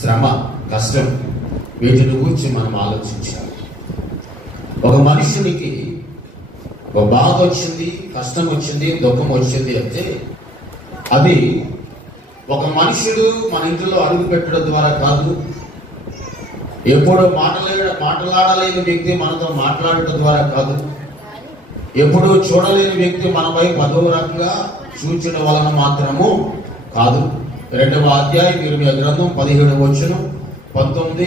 శ్రమ, కష్టం, వీటిని గురించి మనం ఆలోచించాలి. ఒక మనుషునికి ఒక బాధ వచ్చింది, కష్టం వచ్చింది, దుఃఖం వచ్చింది అంటే అది ఒక మనుషుడు మన ఇంట్లో అడుగు పెట్టడం ద్వారా కాదు, ఎప్పుడూ మాట్లాడలేని వ్యక్తి మనతో మాట్లాడటం ద్వారా కాదు, ఎప్పుడూ చూడలేని వ్యక్తి మనపై అదో రకంగా సూచన వలన మాత్రము కాదు. 2వ అధ్యాయం ఇర్మీయా గ్రంథం 17వ వచనం 19,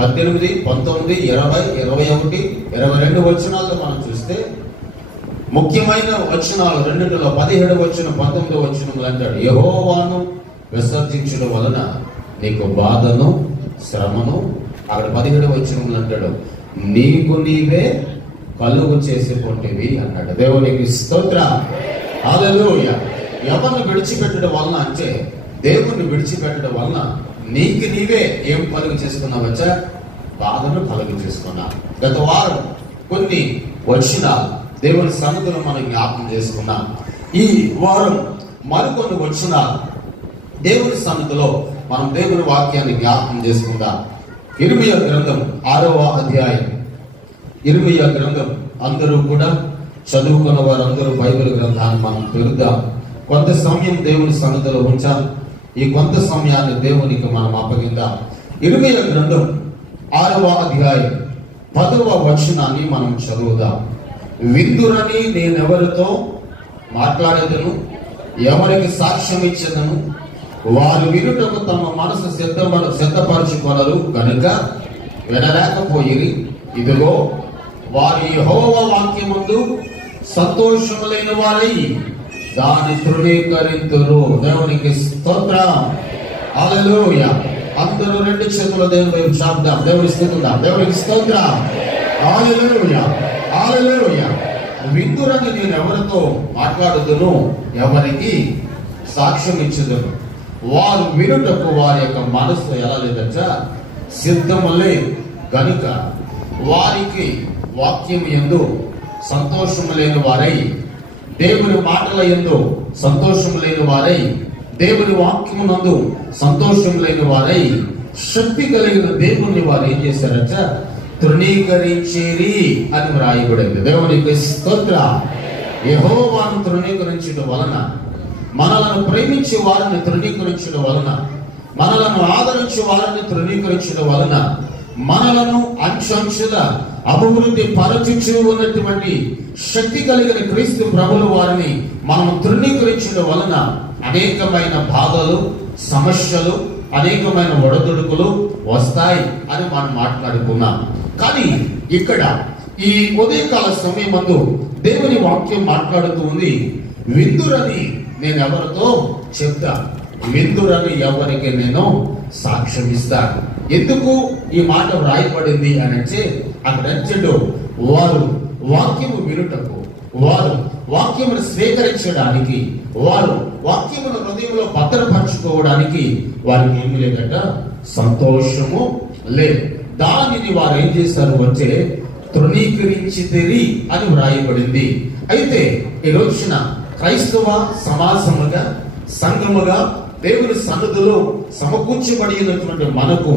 18, 19, 20, 21, 22 వచనాల్లో మనం చూస్తే ముఖ్యమైన వచనాలు 2లో 17వ వచనం 19వ వచనంలో అంటాడు, యెహోవాను విసర్జించడం వలన నీకు బాధను శ్రమను, అక్కడ 17వ వచనంలో అంటాడు నీకు నీవే కలుగు చేసుకుంటేవి అన్నాడు. దేవునికి స్తోత్రం, హల్లెలూయా. ఎవరిని విడిచిపెట్టడం వలన అంటే దేవుణ్ణి విడిచిపెట్టడం వలన నీకు నీవే ఏం కలుగు చేసుకున్నావచ్చా? బాధను కలుగు చేసుకున్నా. గత వారం కొన్ని వచనాలు దేవుని సన్నిధిలో మనం జ్ఞాపకం చేసుకున్నాం. ఈ వారం మరికొన్ని వచనాలు దేవుని సన్నిధిలో మనం దేవుని వాక్యాన్ని జ్ఞాపకం చేసుకుందాం. ఇర్మీయా గ్రంథం 6వ అధ్యాయం. ఇర్మీయా గ్రంథం అందరూ కూడా చదువుకున్న వారందరూ బైబిల్ గ్రంథాన్ని మనం పెరుద్దాం. కొంత సమయం దేవుని సన్నిధిలో ఉంచాలి. ఈ కొంత సమయాన్ని దేవునికి మనం అప్పగిద్దాం. ఇర్మీయా గ్రంథం 6వ అధ్యాయం 10వ వచనాన్ని మనం చదువుదాం. విందురని నేనెవరితో మాట్లాడేదను, ఎవరికి సాక్ష్యం ఇచ్చేదను, వారు వినుటకు తమ మనసు సిద్ధపరచుకొనరు కనుక వినలేకపోయిరి. ఇదిగో వారి యెహోవా వాక్యమందు సంతోషము లేని వారై దాన్ని తృణీకరింతురు. దేవునికి స్తోత్రం, హల్లెలూయా. అందరూ 2 చేతుల దేవుని వైపు చాపుదాం, దేవుని స్తుతిద్దాం. దేవునికి స్తోత్రం, హల్లెలూయా, హల్లెలూయా. విందురని నేను ఎవరితో మాట్లాడుదును, ఎవరికి సాక్ష్యం ఇచ్చుదును, వారు వినుటకు వారి యొక్క మనసు ఎలా లేదంట సిద్ధము లేదు గనుక వారికి వాక్యం యందు సంతోషము లేని వారై, దేవుని మాటల యందు సంతోషం లేని వారై, దేవుని వాక్యమునందు సంతోషం లేని వారై, శక్తి కలిగిన దేవుణ్ణి వారు ఏం చేశారంట తృణీకరించేరి అని వ్రాయబడింది. దేవునికి స్తోత్రం. యెహోవాను తృణీకరించడం వలన, మనలను ప్రేమించే వారిని తృణీకరించడం వలన, మనలను ఆదరించే వారిని తృణీకరించడం వలన, మనలను అంచెంచుల అభివృద్ధి పరచుచు ఉన్నటువంటి శక్తి కలిగిన క్రీస్తు ప్రభుల వారిని మనం తృణీకరించడం వలన అనేకమైన బాధలు, సమస్యలు, అనేకమైన ఒడదుడుకులు వస్తాయి అని మనం మాట్లాడుకున్నాం. కానీ ఇక్కడ ఈ ఉదయకాల సమయమందు దేవుని వాక్యం మాట్లాడుతూ ఉంది, విందురని నేను ఎవరితో చెప్తా, విందురని ఎవరికి నేను సాక్ష్యం ఇస్తాను. ఎందుకు ఈ మాట వ్రాయబడింది అని అంటే అక్కడ అంటాడు, వారు వాక్యము వినుటకు, వారు వాక్యమును స్వీకరించడానికి, వారు వాక్యమును హృదయంలో భద్రపరచుకోవడానికి వారికి ఏమి లేదట సంతోషము లేదు. దానిని వారు ఏం చేశారు అంటే తృణీకరించితిరి అని వ్రాయబడింది. అయితే ఈ రోజున క్రైస్తవ సమాజముగా, సంఘముగా దేవుని సన్నిధిలో సమకూర్చబడినటువంటి మనకు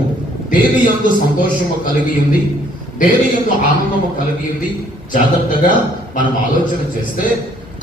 దేని యందు సంతోషము కలిగి ఉంది, దేని యందు ఆనందము కలిగి ఉంది, జాగ్రత్తగా మనం ఆలోచన చేస్తే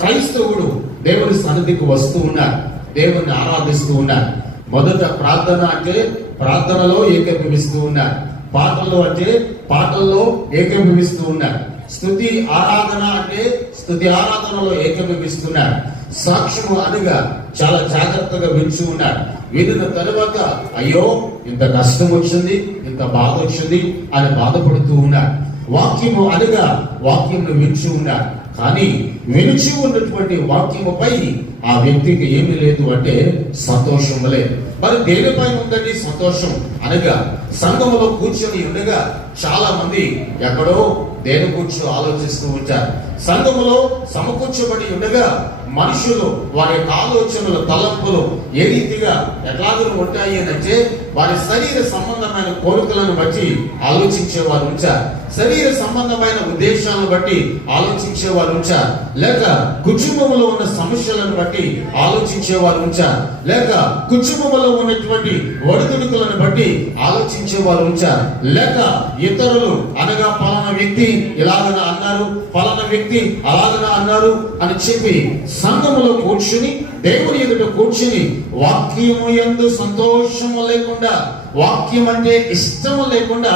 క్రైస్తవుడు దేవుని సన్నిధికి వస్తూ ఉన్నాడు, దేవుని ఆరాధిస్తూ ఉన్నాడు. మొదట ప్రార్థన అంటే ప్రార్థనలో ఏకీభవిస్తూ ఉన్నాడు, పాటల్లో అంటే పాటల్లో ఏకీభవిస్తూ ఉన్నాడు, స్తుతి ఆరాధన అంటే స్తుతి ఆరాధనలో ఏకీభవిస్తున్నాడు, సాక్ష్యము అనగా చాలా జాగ్రత్తగా వింటూ ఉన్నాడు. వినిన తరువాత అయ్యో ఇంత కష్టం వచ్చింది, ఇంత బాధ వచ్చింది అని బాధపడుతూ ఉన్నాడు. వాక్యము అనగా వాక్యమును వింటూ ఉన్నాడు. కానీ వినిచి ఉన్నటువంటి వాక్యముపై ఆ వ్యక్తికి ఏమీ లేదు అంటే సంతోషం లేదు. మరి దేనిపై ఉందండి సంతోషం అనగా సంఘములో కూర్చొని ఉండగా చాలా మంది ఎక్కడో దేని కూర్చో ఆలోచిస్తూ ఉంటారు. సంఘములో సమకూర్చబడి ఉండగా మనుషులు వారి యొక్క ఆలోచనలు, తలంపులు ఏ రీతిగా ఎట్లాగూ ఉంటాయి అని అంటే వారి శరీర సంబంధమైన కోరికలను బట్టి ఆలోచించే వారు ఉంటారు, శరీర సంబంధమైన ఉద్దేశాలను బట్టి ఆలోచించే ఆలోచించేవారు ఉంచారు, లేక కుటుంబంలో ఉన్న సమస్యలను బట్టి ఆలోచించేవారు ఉంచారు, లేక కుటుంబంలో ఉన్నటువంటి ఒడిదుడుకులను బట్టి ఆలోచించేవారు ఉంచారు, లేక ఇతరులు అనగా పలానా వ్యక్తి ఇలాగన అన్నారు, పలానా వ్యక్తి అలాగన అన్నారు అని చెప్పి సంఘములో కూర్చుని, దేవుని ఎదుట కూర్చుని వాక్యము యందు సంతోషము లేకుండా, వాక్యం అంటే ఇష్టము లేకుండా,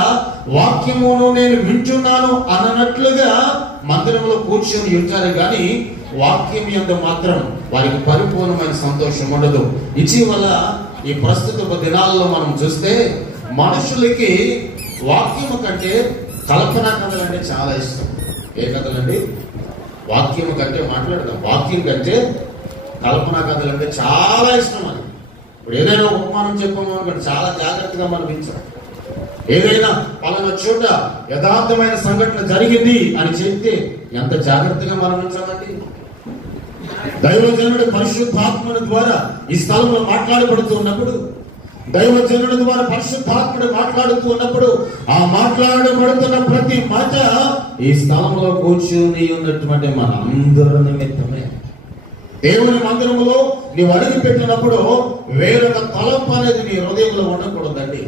వాక్యమును నేను వింటున్నాను అన్నట్లుగా మందిరంలో కూర్చొని ఉంటారు కానీ వాక్యం యందు మాత్రం వారికి పరిపూర్ణమైన సంతోషం ఉండదు. ఇటీవల ఈ ప్రస్తుత దినాల్లో మనం చూస్తే మనుషులకి వాక్యము కంటే కల్పనా కథలు అంటే చాలా ఇష్టం. ఏ కథలండి? వాక్యము కంటే మాట్లాడదాం, వాక్యం కంటే కల్పనా కథలు అంటే చాలా ఇష్టం అని. ఇప్పుడు ఏదైనా ఉపమానం చెప్పాము అనుకోండి, చాలా జాగ్రత్తగా మనం వింటాం. ఏదైనా పలానా చోట యథార్థమైన సంఘటన జరిగింది అని చెప్తే ఎంత జాగ్రత్తగా మనం వింటామండి. దైవజనుడు పరిశుద్ధాత్మల ద్వారా ఈ స్థలంలో మాట్లాడబడుతూ ఉన్నప్పుడు, దైవజనుడి ద్వారా పరిశుద్ధాత్ముడు మాట్లాడుతూ ఉన్నప్పుడు, ఆ మాట్లాడబడుతున్న ప్రతి మాట ఈ స్థలంలో కూర్చుని ఉన్నటువంటి మన అందరి నిమిత్తమే. దేవుని మందిరములో నీవు అడుగు పెట్టినప్పుడు వేరొక తలంపు అనేది నీ హృదయంలో ఉండకూడదండి.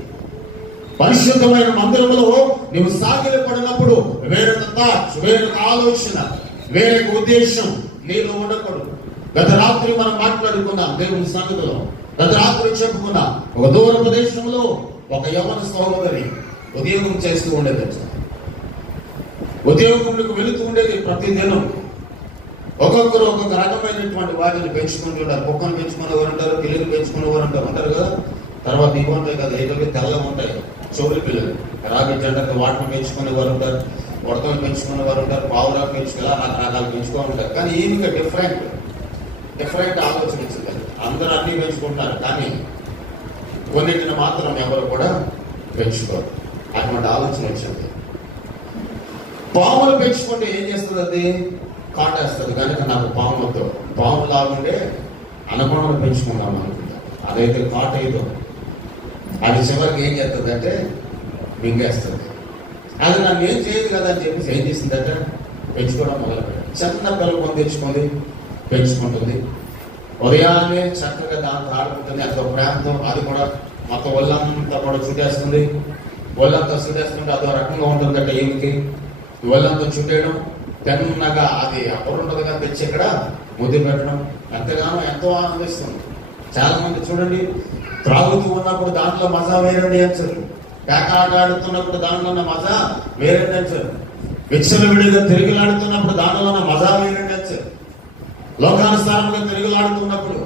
పరిశుద్ధమైన మందిరములో నీవు సాగిలి పడినప్పుడు వేరొక థాట్, వేరొక ఆలోచన, వేరొక ఉద్దేశం నీలో ఉండకూడదు. గత రాత్రి మనం మాట్లాడుకున్నాం దేవుని సన్నిధిలో. గత రాత్రి చెప్పుకున్నాం, ఒక దూర ప్రదేశంలో ఒక యవన సహోదరి ఉద్యోగం చేస్తూ ఉండేది. ఉద్యోగంలోకి వెళుతూ ఉండేది. ప్రతి దినం ఒక్కొక్కరు ఒక్కొక్క రకమైనటువంటి వాటిని పెంచుకుంటుంటారు. కుక్కను పెంచుకునేవారు ఉంటారు, పిల్లలు పెంచుకునేవారు ఉంటారు కదా. తర్వాత ఇవి ఉంటాయి కదా, ఏదో తెల్లగా ఉంటాయి చోరు పిల్లలు, రాగి జెండకు వాటిని పెంచుకునేవారు ఉంటారు, ఉడతలు పెంచుకునేవారు ఉంటారు, పావురాలు పెంచుకునే రకరకాలు పెంచుకొని ఉంటారు. కానీ ఈమెకి డిఫరెంట్ ఆలోచన వచ్చింది. అందరూ అన్ని పెంచుకుంటున్నారు కానీ కొన్నింటిని మాత్రం ఎవరు కూడా పెంచుకోరు. అటువంటి ఆలోచన వచ్చింది. పాములు పెంచుకుంటే ఏం చేస్తుంది? అది కాటేస్తుంది. కనుక నాకు పాము వద్దు, పాము లాగుండే అనుకోవడం పెంచుకుందాం అనుకుంటా. అదైతే కాటేదో అది చివరికి ఏం చేస్తుంది అంటే మింగేస్తుంది. అది నన్ను ఏం చేయదు కదా అని చెప్పేసి ఏం చేసిందట పెంచుకోవడం మొదలుపెట్టాడు. చిన్న పిల్లలు తెచ్చుకుంది, పెంచుకుంటుంది. ఉదయాన్నే చక్కగా దాంతో ఆడుకుంటుంది. అదో ప్రాంతం అది కూడా మొత్తం ఒళ్ళంతా కూడా చుట్టేస్తుంది. ఒళ్ళంతా చుట్టేస్తుంటే అదో రకంగా ఉంటుందట. ఏమిటి ఒళ్ళంతా చుట్టేయడం, తెన్నగా అది అప్పుడు ఉండదు కదా తెచ్చి ఇక్కడ ముద్దు పెట్టడం ఎంతో ఆనందిస్తుంది. చాలా మంది చూడండి, త్రాగుతూ ఉన్నప్పుడు దాంట్లో మజా వేరండి అంటారు, పేక ఆట ఆడుతున్నప్పుడు దాంట్లో ఉన్న మజా వేరండి అంటారు, విచ్చలవిడిగా తిరుగులాడుతున్నప్పుడు దాంట్లో ఉన్న మజా వేరండి అంటారు, లోకానుసారంగా తిరుగులాడుతున్నప్పుడు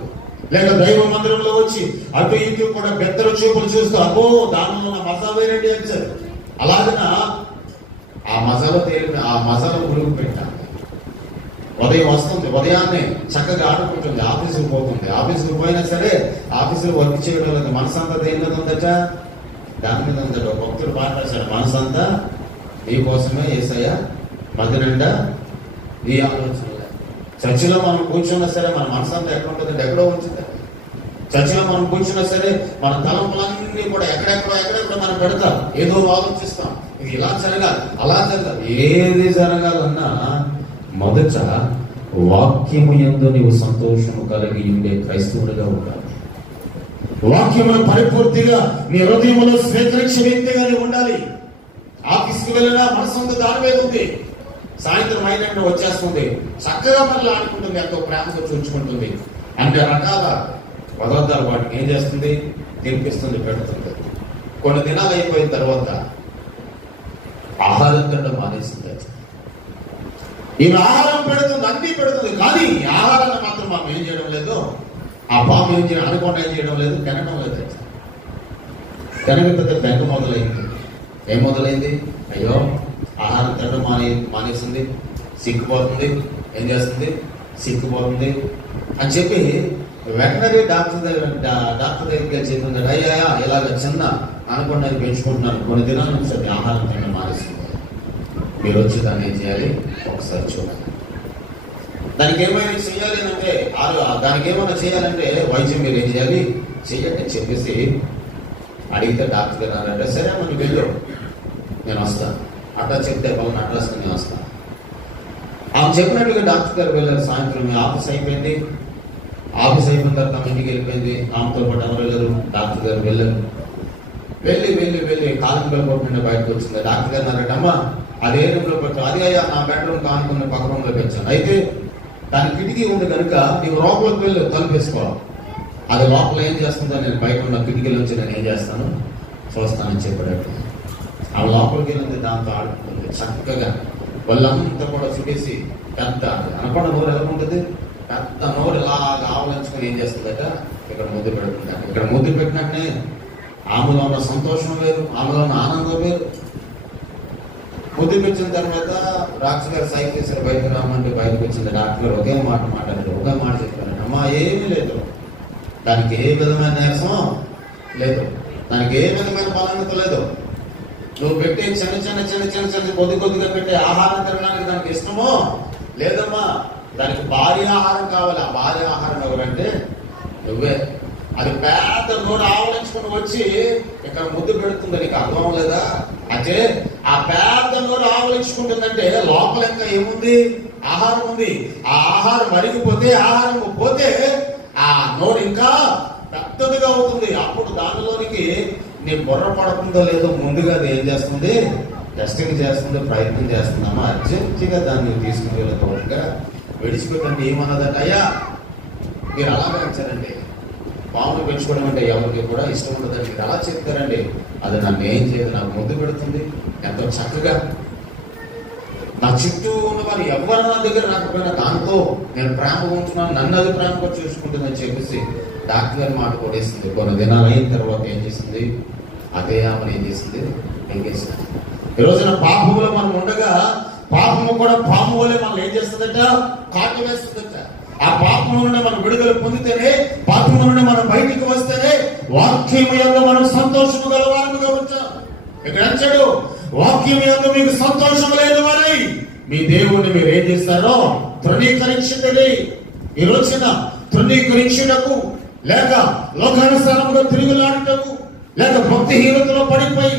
లేక దైవ మందిరంలో వచ్చి అటు ఇటు కూడా బెత్తర చూపులు చూస్తూ అబ్బో దాంట్లో ఉన్న మజా వేరండి అంటారు. అలాగన ఆ మజాలో పురుగు పెట్టాలి. ఉదయం వస్తుంది, ఉదయాన్నే చక్కగా ఆడుకుంటుంది, ఆఫీసుకు పోతుంది. ఆఫీసుకు పోయినా సరే ఆఫీసులో వర్క్ చేయడం లేదు. మనసంతా దేని మీద ఉందట? దాని మీద ఉందట. ఒక భక్తుడు మాట్లాడాడు, మనసంతా నీకోసమే యేసయ్య, మధ్య నిండా ఈ ఆలోచన. చర్చిలో మనం కూర్చున్నా సరే మన మనసంతా ఎక్కడ ఉంటుందంటే ఎక్కడో ఉంచుతుంది. చర్చిలో మనం కూర్చున్నా సరే మన తలంపులన్నీ కూడా ఎక్కడెక్కడో మనం పెడతాం, ఏదో ఆలోచిస్తాం, ఇది ఇలా జరగాలి అలా జరగాలి. ఏది జరగాలన్నా మొదట వాక్యము యందు నీవు సంతోషము కలిగి ఉండే క్రైస్తవుడిగా ఉండాలి. వాక్యమును పరిపూర్తిగా నీ హృదయంలో స్వీకరించే వ్యక్తిగానే ఉండాలి. ఆఫీస్కి వెళ్ళినా మనసంతా దాని మీద ఉంది. సాయంత్రం అయినట్టు వచ్చేస్తుంది, చక్కగా మనల్ని ఆడుకుంటుంది, ఎంతో ప్రేమతో చూచుకుంటుంది. అంటే రకాల పదార్థాలు వాటికి ఏం చేస్తుంది? తినిపిస్తుంది, పెడుతుంది. కొన్ని దినాలు అయిపోయిన తర్వాత ఆహారం తినడం మానేస్తుంది. ఈ ఆహారం పెడుతుంది, అన్ని పెడుతుంది, కానీ ఆహారాన్ని మాత్రం మనం ఏం చేయడం లేదు. ఆ పాము ఏం చేయడం అనుకోండి, ఏం చేయడం లేదు, తినడం లేదు. తినకపోతే బెంగ మొదలైంది. ఏం మొదలైంది? అయ్యో ఆహారం తినడం మానేసింది, సిగ్గుపోతుంది. ఏం చేస్తుంది? సిగ్గుపోతుంది అని చెప్పి వెటనరీ డాక్టర్ దగ్గరికి చెప్పింది, అయ్యా ఇలాగ చిన్న అనుకోండి అది పెంచుకుంటున్నాను, కొన్ని దినాల నుంచి అది ఆహారం తినడం మానేస్తుంది. మీరు వచ్చి దాన్ని ఏం చేయాలి? ఒకసారి చూడాలి. దానికి ఏమైనా చేయాలి అంటే దానికి ఏమైనా చేయాలంటే వైద్యం మీరు ఏం చేయాలి? చెయ్యండి అని చెప్పేసి అడిగితే డాక్టర్ గారు అన్నారంటే సరే మనం వెళ్ళు, నేను వస్తాను. అట్లా చెప్తే వాళ్ళని అడ్రస్కి నేను వస్తాను. ఆమె చెప్పినట్టుగా డాక్టర్ గారు వెళ్ళారు. సాయంత్రం ఆఫీస్ అయిపోయింది. ఆఫీస్ అయిపోయిన తర్వాత ఆమె ఇంటికి వెళ్ళిపోయింది. ఆమెతో పాటు ఎవరు వెళ్ళారు? డాక్టర్ గారు వెళ్ళారు. వెళ్ళి కాలం వెళ్ళిపోకుండా బయటకు వచ్చింది. డాక్టర్ గారు అన్నారట, అమ్మా అది ఏ రూమ్లో పెట్టావు? అది అయ్యా నా బెడ్రూమ్ కానుకున్న పక్క రూమ్లో పెంచాను. అయితే దాని కిటికీ ఉంది కనుక నీవు లోపలికి వెళ్ళి తలుపు వేసుకోవాలి. అది లోపల ఏం చేస్తుందో నేను బయట ఉన్న కిటికీల నుంచి నేను ఏం చేస్తాను చూస్తానని చెప్పాడు. ఆ లోపలికి వెళ్ళింది, దాంతో ఆడుకుంటుంది చక్కగా. వాళ్ళంతా కూడా చుట్టేసి పెద్ద అనకుండా నోరు ఎలా ఉంటుంది, పెద్ద నోరు ఇలాగా ఆవలించుకొని ఏం చేస్తుందట, ఇక్కడ ముద్దు పెడుతుందట. ఇక్కడ ముద్దు పెట్టినట్టే ఆమెలో ఉన్న సంతోషం వేరు, ఆమెలో ఉన్న ఆనందం వేరు. ముద్దు పెట్టిన తర్వాత డాక్టర్ గారు సైకిల్ చేశారు, బయటకు రామంటే బయటకు వచ్చింది. డాక్టర్ గారు ఒకే మాట మాట్లాడారు, ఒకే మాట చెప్పారు, అమ్మా ఏమీ లేదు, దానికి ఏ విధమైన నీరసం లేదు, దానికి ఏ విధమైన బలహీనత లేదు. నువ్వు పెట్టే చిన్న కొద్దిగా పెట్టే ఆహారం తినడానికి దానికి ఇష్టమో లేదమ్మా, దానికి భారీ ఆహారం కావాలి. ఆ భారీ ఆహారం ఎవరంటే నువ్వే. అది పెద్ద నోరు ఆవలించుకుని వచ్చి ఇక్కడ ముద్దు పెడుతుంది, నీకు అర్థం లేదా? అంటే ఆ పెద్ద నోరు ఆవలించుకుంటుందంటే లోపల ఇంకా ఏముంది? ఆహారం ఉంది. ఆ ఆహారం మరిగిపోతే, ఆహారం పోతే ఆ నోరు ఇంకా పెద్దదిగా అవుతుంది. అప్పుడు దానిలోనికి నీ బుర్ర పడుతుందో లేదో ముందుగా అది ఏం చేస్తుంది? టెస్టింగ్ చేస్తుంది, ప్రయత్నం చేస్తుందమ్మా. అర్జెంటుగా దాన్ని తీసుకుని వెళ్ళిపోగా విడిచిపెట్టండి. ఏమన్నదంటే, అయ్యా మీరు అలా పెంచారండి, పాములు పెంచుకోవడం అంటే ఎవరికి కూడా ఇష్టం ఉండదండి, మీరు అలా చెప్తారండి. అది నన్ను ఏం చేయదు, నాకు ముద్దు పెడుతుంది ఎంతో చక్కగా. నా చుట్టూ ఉన్న వారు ఎవరు నా దగ్గర రాకపోయినా దాంతో నేను ప్రేమగా ఉంటున్నాను, నన్ను అది ప్రేమగా చూసుకుంటుందని చెప్పేసి డాక్టర్ గారి మాట కొడేసింది. కొన్ని దినాలు అయిన తర్వాత ఏం చేసింది? అదే ఆమెను ఏం చేసింది? ఎంగేసింది. ఈ రోజున పాపములో మనం ఉండగా పాపము కూడా పాము వల్లే మనం ఏం చేస్తుందట? కాటు వేస్తుందట. ఆ పాపము నుండి మనం విడుదల పొందితేనే, పాపము నుండి మనం బయటికి వస్తేనే వాక్యము యందు మనం సంతోషము గలవారముగా ఉంటాం. ఇక్కడ అంటాడు, వాక్యం యందు మీకు సంతోషం లేదు వారై మీ దేవుణ్ణి మీరు ఏం చేస్తారో తృణీకరించండి. ఈ రోజున తృణీకరించుటకు, లేక లోకానుసారముగా తిరుగులాడుటకు, లేక భక్తిహీనతలో పడిపోయి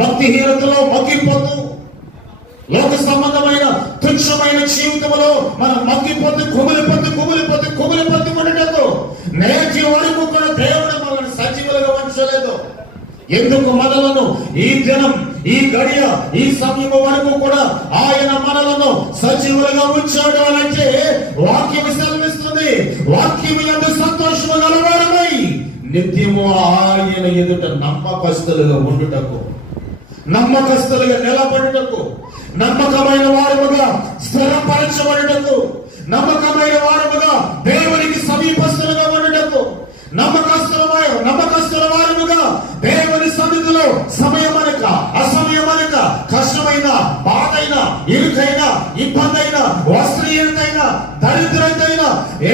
భక్తిహీనతలో మగ్గిపోతూ లోక సంబంధమైన తుచ్చమైన జీవితంలో మనం మగ్గిపోతూ కుమిలిపోతూ ఉండటకు నేటి వరకు కూడా దేవుడు మనల్ని సజీవులుగా ఉంచలేదు. ఎందుకు మనలను ఈ దినం, ఈ గడియ, ఈ సమయం వరకు కూడా ఆయన మనలను సజీవులుగా ఉంచాడు అంటే వాక్యం సెలవిస్తుంది. వాక్యం యందు సంతోషము గలవారమై నిత్యము ఆయన ఎదుట నమ్మకస్తులుగా ఉండుటకు, నమ్మకస్తులుగా నిలబడుటకు, నమ్మకమైన వారముగా స్థిరపరచబడుటకు, నమ్మకమైన వారముగా దేవునికి సమీపస్తులుగా ఉండుటకు, నమ్మకస్తుల వారముగా దేవుని సన్నిధిలో సమయమనక అసమయమనక, కష్టమైన, బాధైన, ఇరుకైన, ఇబ్బందైన, వస్త్రహీనతైన, దరిద్రతైన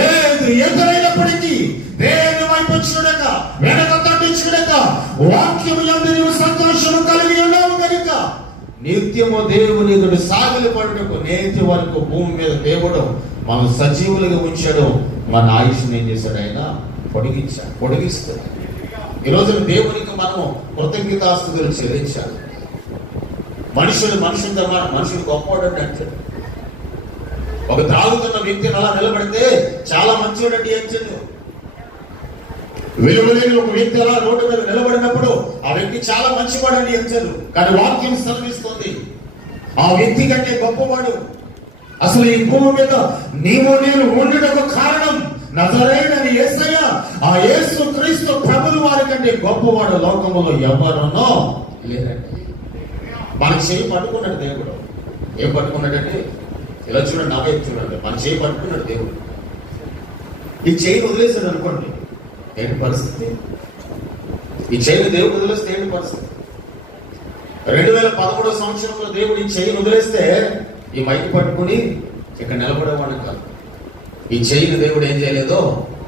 ఏది ఎదురైనప్పటికీ దేవుని వైపు చూడక, వెనక తట్టు చూడక, వాక్యము యందు నీవు సంతోషము కలిగి ఉన్నావు కనుక నిత్యము దేవుని ఎదుట సాగిలి పడుటకు నేటి వరకు భూమి మీద దేవుడు మనం సజీవులుగా ఉంచాడు. మన ఆయుష్ని ఏం చేశాడు? ఆయన పొడిగిస్తాడు. ఈ రోజున దేవునికి మనము కృతజ్ఞతాస్తుతులు చెల్లించాలి. మనుషులు గొప్పవాడు అంటే ఒక త్రాగుతున్న వ్యక్తిని అలా నిలబడితే చాలా మంచివాడండి ఏం చేయదు. విలువలేని ఒక వ్యక్తి అలా రోడ్డు మీద నిలబడినప్పుడు ఆ వ్యక్తి చాలా మంచివాడండి ఏం చేయదు. కానీ వాక్యం సెలవిస్తుంది ఆ వ్యక్తి కంటే గొప్పవాడు. అసలు ఈ భూమి మీద నీవు నేను ఉండటకు కారణం నజరేయుడైన యేసయ్య. ఆ యేసు క్రీస్తు ప్రభువు వారి కంటే గొప్పవాడు లోకములో ఎవరునో లేరండి. మన చేయి పట్టుకున్నాడు దేవుడు. ఏం పట్టుకున్నాడంటే, ఇలా చూడండి, నా వైపు చూడండి, మన చేయి పట్టుకున్నాడు దేవుడు. ఈ చేయి వదిలేసాడు అనుకోండి, ఏంటి పరిస్థితి? ఈ చేయిని దేవుడు వదిలేస్తే ఏంటి పరిస్థితి? 2013 సంవత్సరంలో దేవుడు ఈ చేయిని వదిలేస్తే ఈ మైకి పట్టుకుని ఇక్కడ నిలబడేవాడు కాదు. ఈ చేయిని దేవుడు ఏం చేయలేదో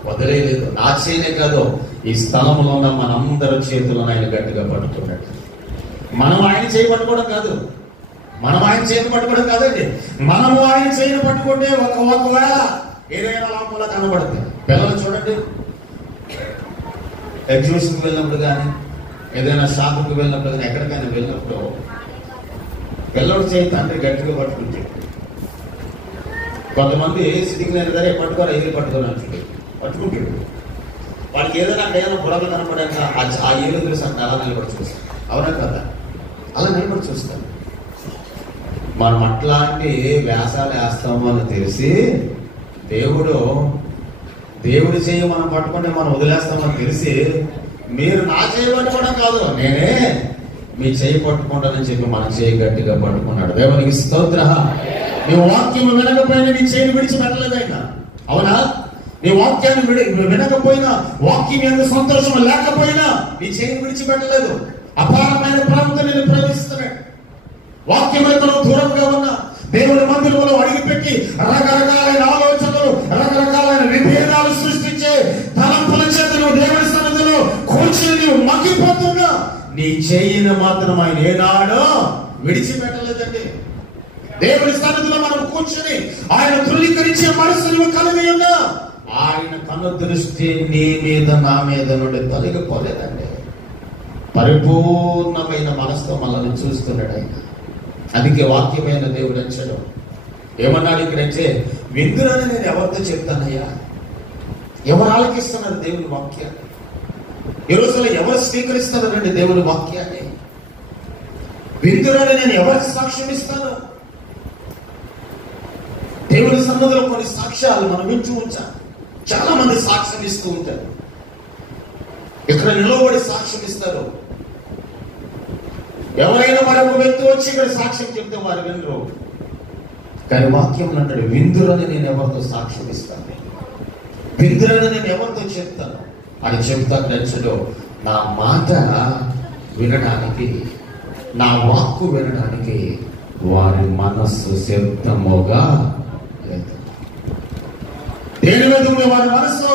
వదిలేయలేదు. నా చేయినే కాదు, ఈ స్థలంలో ఉన్న మనందరి చేతులను ఆయన గట్టిగా పట్టుకున్నాడు. మనం ఆయన చేయి పట్టుకోవడం కాదు, మనం ఆయన చేయిని పట్టుకోవడం కాదండి. మనము ఆయన చేయిని పట్టుకుంటే ఒకవేళ ఏదైనా లోపల కనబడుతుంది. పిల్లలు చూడండి, ఎగ్జిబిషన్కి వెళ్ళినప్పుడు కానీ, ఏదైనా షాపుకి వెళ్ళినప్పుడు కానీ, ఎక్కడికైనా వెళ్ళినప్పుడు పిల్లడు చేయి తండ్రి గట్టిగా పట్టుకుంటే కొంతమంది సిద్ధికి సరే పట్టుకోరా ఏది పట్టుకోరా అంటుండే పట్టుకుంటాడు. వాళ్ళకి ఏదైనా బుడగలు కనపడాక ఆ ఏళ్ళు చూసి అక్కడ అలా నిలబడి చూస్తాం. అవునా కదా? అలా నిలబడి చూస్తాం. మనం అట్లాంటి వ్యాసాలు వేస్తాము అని తెలిసి దేవుడి చేయి మనం పట్టుకుంటే మనం వదిలేస్తామని తెలిసి మీరు నా చేయి పట్టుకోవడం కాదు, నేనే మీ చేయి పట్టుకుంటానని చెప్పి మన చేయి గట్టిగా పట్టుకున్నాడు. దేవునికి స్తోత్ర. నీ వాక్యం వినకపోయినా నీ చేయిని విడిచిపెట్టలేదైనా. అవునా? నీ వాక్యాన్ని వినకపోయినా, వాక్యం ఎందుకు సంతోషం లేకపోయినా నీ చేయిని విడిచిపెట్టలేదు. అపారమైన ప్రేమతో నేను ప్రేమిస్తున్నాడు. వాక్యం ఎక్కడో దూరంగా ఉన్న దేవుడి మందిరంలో అడిగిపెట్టి రకరకాలైన ఆలోచనలు, రకరకాలైన విభేదాలు సృష్టించే తలంపుల చేత నువ్వు దేవుడి సన్నిధిలో కూర్చుని నువ్వు మగ్గిపోతున్నా నీ చేయిని మాత్రం ఆయన ఏనాడో విడిచిపెట్టలేదండి. దేవుడి సన్నిధిలో మనం కూర్చుని ఆయన ధృవీకరించే మనసు నువ్వు కలిగి ఉన్నా ఆయన కన్ను దృష్టి నీ మీద నా మీద నుండి తొలగిపోలేదండి. పరిపూర్ణమైన మనసుతో మనల్ని చూస్తున్నాడు ఆయన. అందుకే వాక్యమైన దేవుడు అంచాడు. ఏమన్నాడు ఇక్కడంటే, విందురని నేను ఎవరితో చెప్తానయ్యా? ఎవరు ఆలకిస్తున్నారు దేవుని వాక్యాన్ని? ఈ రోజుల్లో ఎవరు స్వీకరిస్తున్నారండి దేవుని వాక్యాన్ని? విందురని నేను ఎవరికి సాక్ష్యం ఇస్తాను? దేవుని సన్నిధిలో కొన్ని సాక్ష్యాలు మనం వింటూ ఉంటాం. చాలా మంది సాక్ష్యం ఇస్తూ ఉంటారు. ఇక్కడ నిలబడి సాక్ష్యం ఇస్తారు. ఎవరైనా మరొక వ్యక్తి వచ్చి ఇక్కడ సాక్ష్యం చెప్తే వారు వినరు. కానీ వాక్యం అంటాడు, విందురని నేను ఎవరితో సాక్ష్యం ఇస్తాను, విందురని నేను ఎవరితో చెప్తాను అని చెప్తాను. నచ్చడు. నా మాట వినడానికి, నా వాక్కు వినడానికి వారి మనస్సు సిద్ధముగా లేదు. దేని మీద ఉంది వారి మనస్సు?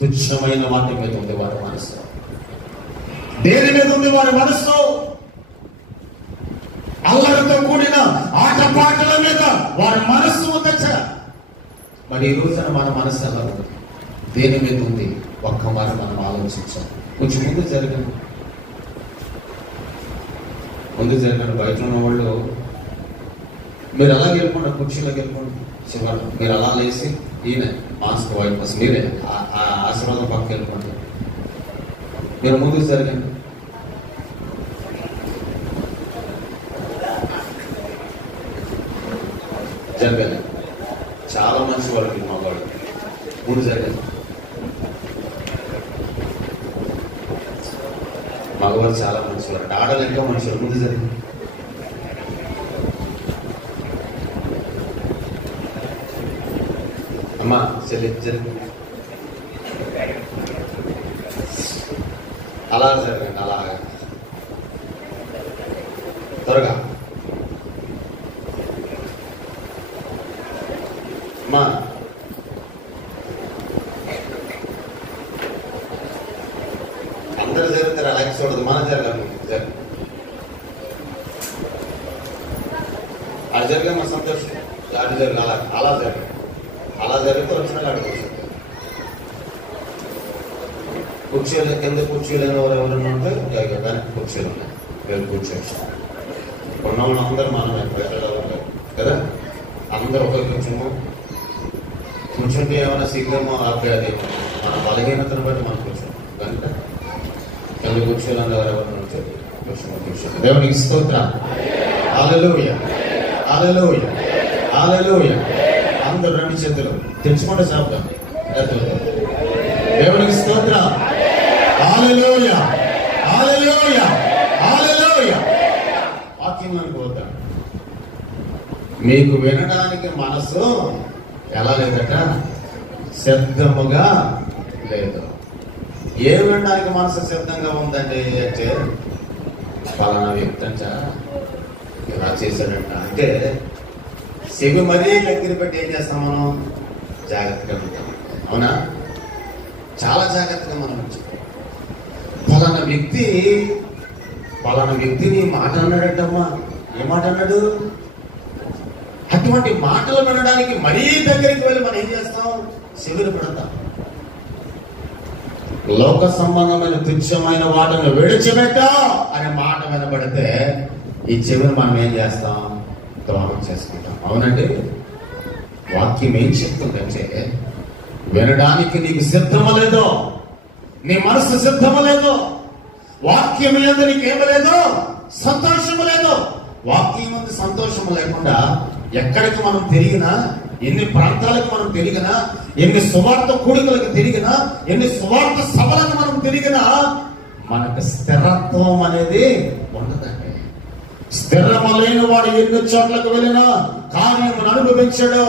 తుచ్చమైన వాటి మీద ఉంది వారి మనస్సు. దేని మీద ఉంది వారి మనస్సు? అల్లరితో కూడిన ఆటపాటల మీద వారి మనస్సు ఉందచ్చా. మరి ఈ రోజున మన మనస్సు ఎలా ఉంది? దేని మీద ఉంది? ఒక్క మాట మనం ఆలోచించాం. కొంచెం ముందు జరిగాను బయట ఉన్న వాళ్ళు మీరు అలా వెళ్ళిపోండి, కుర్చీలోకి వెళ్ళిపోండి. శివాడు మీరు అలా లేసి ఈయన మాస్క్ వైట్ మాస్క్ మీరే ఆశీర్వాదం పక్కకి వెళ్ళిపోండి. మీరు ముందుకు జరిగాను. జరగాలి. చాలా మంచి వాళ్ళకి మా వాళ్ళు ముందు జరగాలి. మగవారు చాలా మంచి వాళ్ళు, ఆడలు ఇంకా మనుషులు. ముందు జరిగింది. అమ్మా చెల్లి జరిగింది. అలా జరగండి, అలాగా త్వరగా. అమ్మా అందరు జరుగుతారు, అలాగే చూడదు, మనం జరగాలి. అది జరిగే మన సంతోషం. అది జరిగి అలా జరిగింది. అలా జరిగితే వచ్చిన కాడ కుర్చీలు కింద కుర్చీలు ఎవరైనా ఉంటే వెనక్కి కుర్చీలు ఉన్నాయి, వేరు కూర్చోవచ్చు. ఉన్న వాళ్ళు అందరూ మనమే కదా, అందరూ ఒక కూర్చుంటే ఏమైనా సిగ్గమో ఆపేదేమో మన బలహీనతను బట్టి మనం కూర్చుంటాం. కనుక కింద కూర్చోవాలని ఎవరెవరు ఉంచారు కూర్చోండి. దేవునికి స్తోత్రం. హల్లెలూయా, హల్లెలూయా, హల్లెలూయా. అందరూ రెండు చేతులు తెచ్చుకుంటే శబ్దం. దేవునికి స్తోత్రం. హల్లెలూయా, హల్లెలూయా, హల్లెలూయా. వాక్యంలోకి పోతాం. మీకు వినడానికి మనసు ఎలా లేదట? సిద్ధముగా లేదు. ఏ వినడానికి మనసు సిద్ధంగా ఉందండి అంటే, పలానా వ్యక్తి అంట ఇలా చేశాడంట అంటే చెవి మరీ దగ్గర పెట్టి ఏం చేస్తాం మనం? జాగ్రత్తగా ఉంటాం. అవునా? చాలా జాగ్రత్తగా మనం ఉంచుకోవాలి. పలానా వ్యక్తిని మాట అన్నాడటమ్మా. ఏ మాట అన్నాడు? అటువంటి మాటలు వినడానికి మరీ దగ్గరికి వెళ్ళి మనం ఏం చేస్తాం? చెవిని పెడతాం. లోక సంబంధమైన తుచ్చమైన వాటిని విడిచిపెట్టా అనే మాట వినబడితే ఈ చెవిని మనం ఏం చేస్తాం? దూరం చేసుకుంటాం. అవునండి? వాక్యం ఏం చెప్తుందంటే, వినడానికి నీకు సిద్ధము లేదో, నీ మనసు సిద్ధము లేదో, వాక్యం మీద నీకేమి లేదో, సంతోషము లేదు. వాక్యం మీద సంతోషము లేకుండా ఎక్కడికి మనం తిరిగినా, ఎన్ని ప్రాంతాలకు మనం తిరిగినా, ఎన్ని సువార్త కూడికలకు తిరిగినా, ఎన్ని సువార్త సభలకు మనం తిరిగినా మనకు స్థిరత్వం అనేది ఉండదండి. స్థిరము లేని వాడు ఎన్ని చోట్లకు వెళ్ళినా కార్యమును అనుభవించాడు.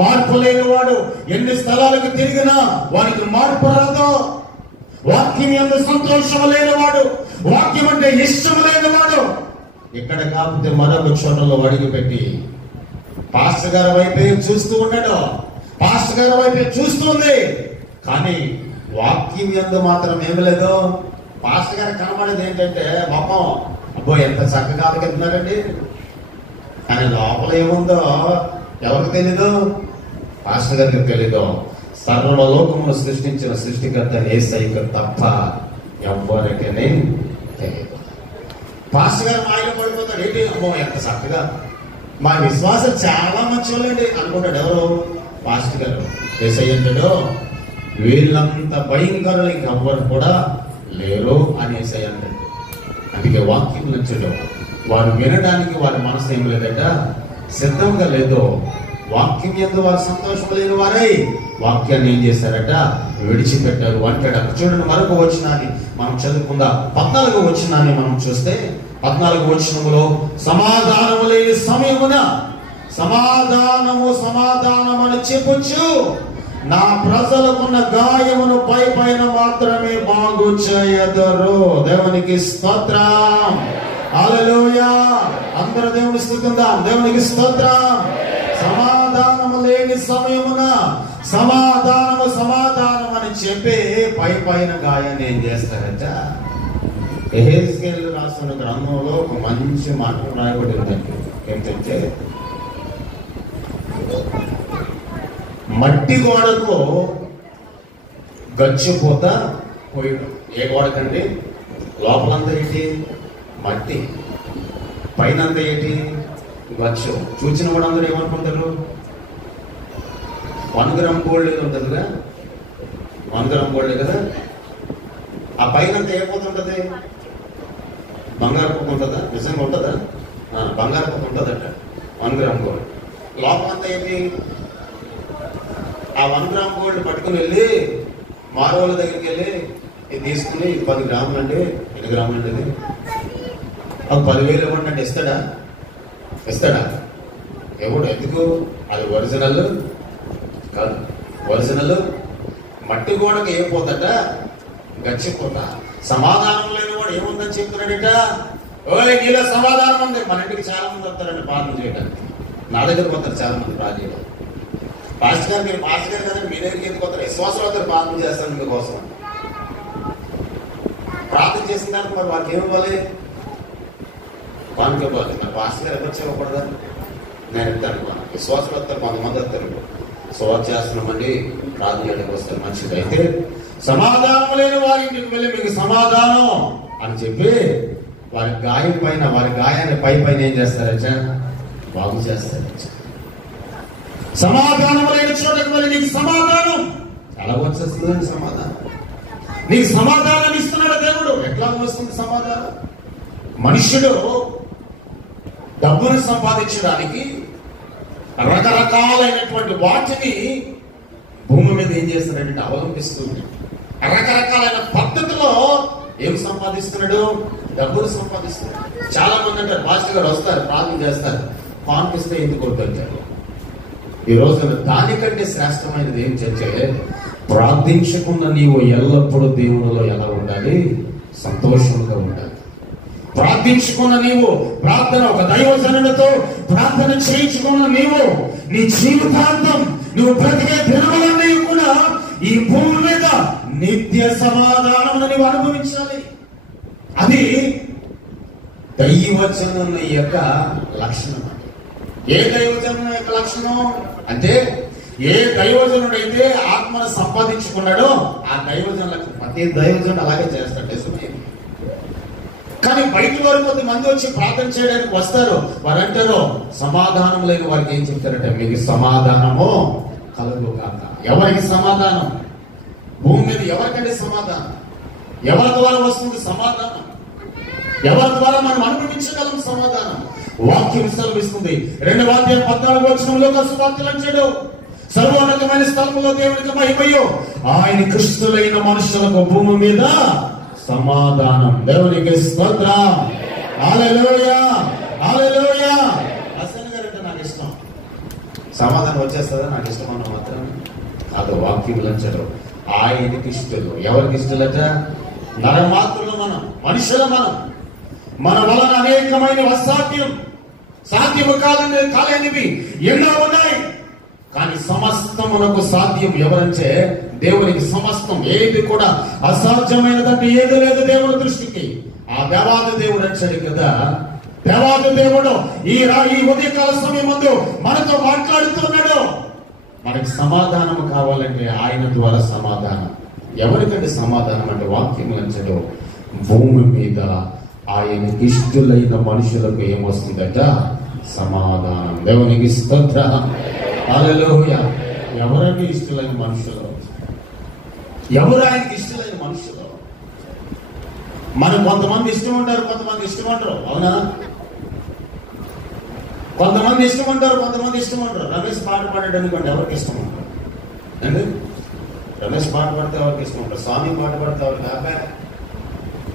మార్పు లేని వాడు ఎన్ని స్థలాలకు తిరిగినా వానికి మార్పు రాదు. వాక్యం ఎంత సంతోషము లేనివాడు, వాక్యం అంటే ఇష్టము లేనివాడు ఇక్కడ కాకపోతే మరొక చోటలో అడిగి పెట్టి పాస్టర్ గారి వైపే చూస్తూ ఉన్నాడు, పాస్టర్ గారి వైపే చూస్తుంది, కానీ వాక్యం ఎందు మాత్రం ఏమి లేదు. పాస్టర్ గారికి కనబడేది ఏంటంటే, పాపం అబ్బో ఎంత చక్కగా వెళ్తున్నారండి, కానీ లోపల ఏముందో ఎవరికి తెలీదు, పాస్టర్ గారికి తెలీదు. సర్వలోకమును సృష్టించిన సృష్టికర్త యేసయ్యకు తప్ప ఎవ్వరికి తెలియదు. పాస్టర్ గారు మాయలో పడిపోతాడు, ఏంటి అమ్మో ఎంత చక్కగా, మా విశ్వాసం చాలా మంచి వాళ్ళండి అనుకుంటాడు. ఎవరు? పాస్టర్ గారు. యేసయ్య అంటాడు, వీళ్ళంత భయంకరులు ఇంకెవ్వరు కూడా లేరు అని యేసయ్య అంటాడు. అందుకే వాక్యం నచ్చడు, వారు వినడానికి వారి మనసు ఏం లేదట, సిద్ధంగా లేదు. వాక్యం ఎందు వారు సంతోషం లేని వారై వాక్యాన్ని ఏం చేశారట, విడిచిపెట్టారు అంటాడు. చూడండి, మరొక వచనాన్ని మనం చదువుకుందాం. 14వ వచనాన్ని మనం చూస్తే, 14వ వచనములో సమాధానము లేని సమయమున సమాధానమని చెప్పుచ్చు, నా ప్రజలకున్న గాయమును పైన మాత్రమే బాగు చేయదరు. దేవునికి స్తోత్రం, హల్లెలూయా. అందరూ దేవుని స్తుతిద్దాం. దేవునికి స్తోత్రం. సమాధానము లేని సమయమున సమాధానము అని చెప్పి పైన గాయాన్ని ఏం చేస్తారంట. యెహెజ్కేలు రాసిన గ్రంథంలో ఒక మంచి మాట రాయబడి ఉందండి. ఏంటంటే, మట్టి గోడకు గచ్చిపోత పోయడం. ఏ గోడకండి? లోపలంతా ఏంటి? మట్టి, పైన అంతా ఏంటి? గచ్చు. చూసిన కూడా అందరూ ఏమనుకుంటారు? 1 గ్రామ్ గోల్డ్ ఏదో ఉంటుందిగా, 1 గ్రామ్ గోల్డ్ కదా. ఆ పైన అంతా ఏమవుతుంటది? బంగారు పొత్తు ఉంటుందా? నిజంగా ఉంటుందా? బంగారు పొత్తు ఉంటుందట 1 గ్రామ్ గోల్డ్. లోపలంతా ఏంటి? ఆ 1 గ్రామ్ గోల్డ్ పట్టుకుని వెళ్ళి మారోళ్ళ దగ్గరికి వెళ్ళి ఇది తీసుకుని 10 గ్రాములు అంటే, ఎన్ని గ్రాములు అంటే అది 10,000 ఇవ్వండి అంటే ఇస్తాడా? ఎవడు? ఎందుకు? అది ఒరిజినల్ కాదు. ఒరిజినల్ మట్టి గోడకు ఏం పోతట? గచ్చిపోతా. సమాధానం లేని వాడు ఏముందని చెప్తున్నాడట, ఓయ్ నీలో సమాధానం ఉంది. మన ఇంటికి చాలా మంది వస్తారండి ప్రార్థన చేయడానికి, నా దగ్గర పోతారు చాలా మంది ప్రార్థన చేయడానికి. పాస్టర్ గారు, మీరు పాస్టర్ గారు కదండి, మీ దగ్గరికి ఎందుకు వస్తారు? విశ్వాసం వస్తారు, ప్రార్థన చేస్తాను మీకోసం. ప్రార్థన చేసిన దానికి మరి వాళ్ళకి ఏమివ్వాలి? పానుకోవాలి. మరి పాస్టర్ గారు ఎవరు చెప్పకూడదా? నేను ఇస్తాను. విశ్వాసాలు వస్తారు, కొంతమంది వస్తారు, సోర్ చేస్తున్నామండి ప్రార్థన చేయడానికి వస్తారు, మంచిది. అయితే సమాధానం లేని వారి ఇంటికి వెళ్ళి మీకు సమాధానం అని చెప్పి వారి గాయం పైన, వారి గాయాన్ని పైన ఏం చేస్తారచ్చా? బాగు చేస్తారచ్చ. సమాధానం లేని చోటకి వెళ్ళి నీకు సమాధానం ఎలా వచ్చేస్తుందండి? సమాధానం నీకు సమాధానం ఇస్తున్నాడు దేవుడు. ఎట్లా వస్తుంది సమాధానం? మనుష్యుడు డబ్బును సంపాదించడానికి రకరకాలైనటువంటి వాటిని భూమి మీద ఏం చేస్తున్నాడంటే అవలంబిస్తుంది. రకరకాలైన పద్ధతిలో ఏం సంపాదిస్తున్నాడు? డబ్బులు సంపాదిస్తున్నాడు. చాలా మంది అంటారు, పాస్టర్ గారు వస్తారు, ప్రార్థన చేస్తారు, పాన్పిస్తే ఎందుకు కొడుతుంటారు. ఈ రోజున దానికంటే శ్రేష్టమైనది ఏం చర్చే, ప్రార్థించకుండా నీవు ఎల్లప్పుడూ దేవునిలో ఎలా ఉండాలి? సంతోషంగా ఉండాలి. ప్రార్థించుకున్న నీవు, ప్రార్థన ఒక దైవజనులతో ప్రార్థన చేయించుకున్న నీవు, నీ జీవితాంతం నువ్వు బ్రతికే దినములన్నీ కూడా ఈ భూమి మీద నిత్య సమాధానం నీవు అనుభవించాలి. అది దైవజనం యొక్క లక్షణం. ఏ దైవజనం యొక్క లక్షణం అంటే, ఏ దైవజనుడైతే ఆత్మను సంపాదించుకున్నాడో ఆ దైవజనులకు ప్రతి దైవజనుడు అలాగే చేస్తాడు. కానీ బయట వారు కొంతమంది వచ్చి ప్రార్థన చేయడానికి వస్తారు. వారు అంటారు, సమాధానం లేని వారికి ఏం చెప్తారంటే, మీకు సమాధానము కలుగుగాక. ఎవరికి సమాధానం? భూమి మీద ఎవరికంటే సమాధానం? ఎవరి ద్వారా వస్తుంది సమాధానం? ఎవరి ద్వారా మనం అనుభవించగలం సమాధానం? వాక్యం సెలవిస్తుంది. 2:14 లోకాసు వార్తలు అంటాడు, సర్వోన్నతమైన స్థలంలో దేవునికి మహిమయు ఆయన క్రిస్తులైన మనుషులకు భూమి మీద సమాధానం. దేవునికి స్తోత్రం. హల్లెలూయా, హల్లెలూయా. హసన్ గారు అంటే నాకు ఇష్టం. సమాధానం వచ్చేస్తుందా? నాకు ఇష్టం అన్న మాత్రం కాదు. వాక్యములు అంటారు ఆయనకి ఇష్టలు. ఎవరికి ఇష్టలట? నరమాత్రులు మనం, మనుషులు మనం. మన వలన అనేకమైన అసాధ్యం, సాధ్యము కాలేనివి ఎన్నో ఉన్నాయి. కానీ సమస్తమునకు సాధ్యం ఎవరంటే దేవునికి సమస్తం. ఏది కూడా అసాధ్యమైనదంటే ఏది లేదు దేవుని దృష్టికి. ఆ దేవాది దేవుడు అంటాడు కదా, దేవాది దేవుడు ఈ ఉదయకాల సమయం ముందు మనతో మాట్లాడుతున్నాడు. మనకి సమాధానం కావాలంటే ఆయన ద్వారా సమాధానం. ఎవరికంటే సమాధానం అంటే వాక్యం అంటాడు, భూమి మీద ఆయనకి ఇష్టలైన మనుషులకు ఏమొస్తుందట? సమాధానం. దేవునికి స్తోత్రం. హల్లెలూయా. ఎవరికి ఇష్టలైన మనుషులు? ఎవరు ఆయనకి ఇష్టలైన మనుషులు? మనకు కొంతమంది ఇష్టం ఉంటారు, కొంతమంది ఇష్టం ఉంటారు. అవునా? కొంతమంది ఇష్టం ఉంటారు, కొంతమంది ఇష్టం ఉంటారు. రమేష్ పాట పాడాడు అనుకోండి, ఎవరికి ఇష్టం ఉంటారు అండి? రమేష్ పాట పాడితే ఎవరికి ఇష్టం ఉంటారు? స్వామి పాట పాడితే ఎవరికి ఆపే?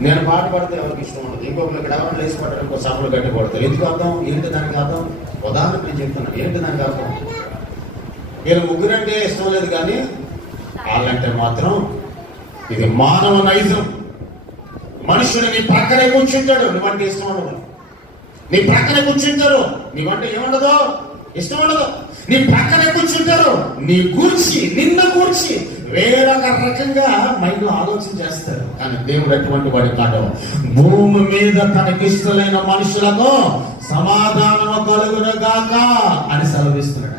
నేను పాట పాడితే ఎవరికి ఇష్టం ఉండదు. ఇంకొకరు ఇక్కడ ఎవరు లేచి పడ్డారు, ఇంకో సభలు గట్టి పడతారు. ఎందుకు అర్థం? ఏంటి దానికి అర్థం? ఉదాహరణకు నేను చెప్తున్నాను. ఏంటి దానికి అర్థం? వీళ్ళు ముగ్గురంటే ఇష్టం లేదు, కానీ వాళ్ళంటే మాత్రం ఇది మానవ నైజం. మనుషులు నీ ప్రక్కనే కూర్చుంటాడు, నువ్వంటే ఇష్టం ఉండదు. నీ ప్రక్కనే కూర్చుంటారు, నీవంటే ఏముండదు? ఇష్టం ఉండదు. నీ ప్రక్కనే కూర్చుంటారు, నీ కూర్చి నిన్న కూర్చి వేరొక రకంగా మైండ్లో ఆలోచన చేస్తారు. కానీ దేవుడు అటువంటి వాడి కాదు. భూమి మీద తనకిష్టలైన మనుషులకు సమాధానము కలుగునుగాక అని సెలవిస్తున్నాడు.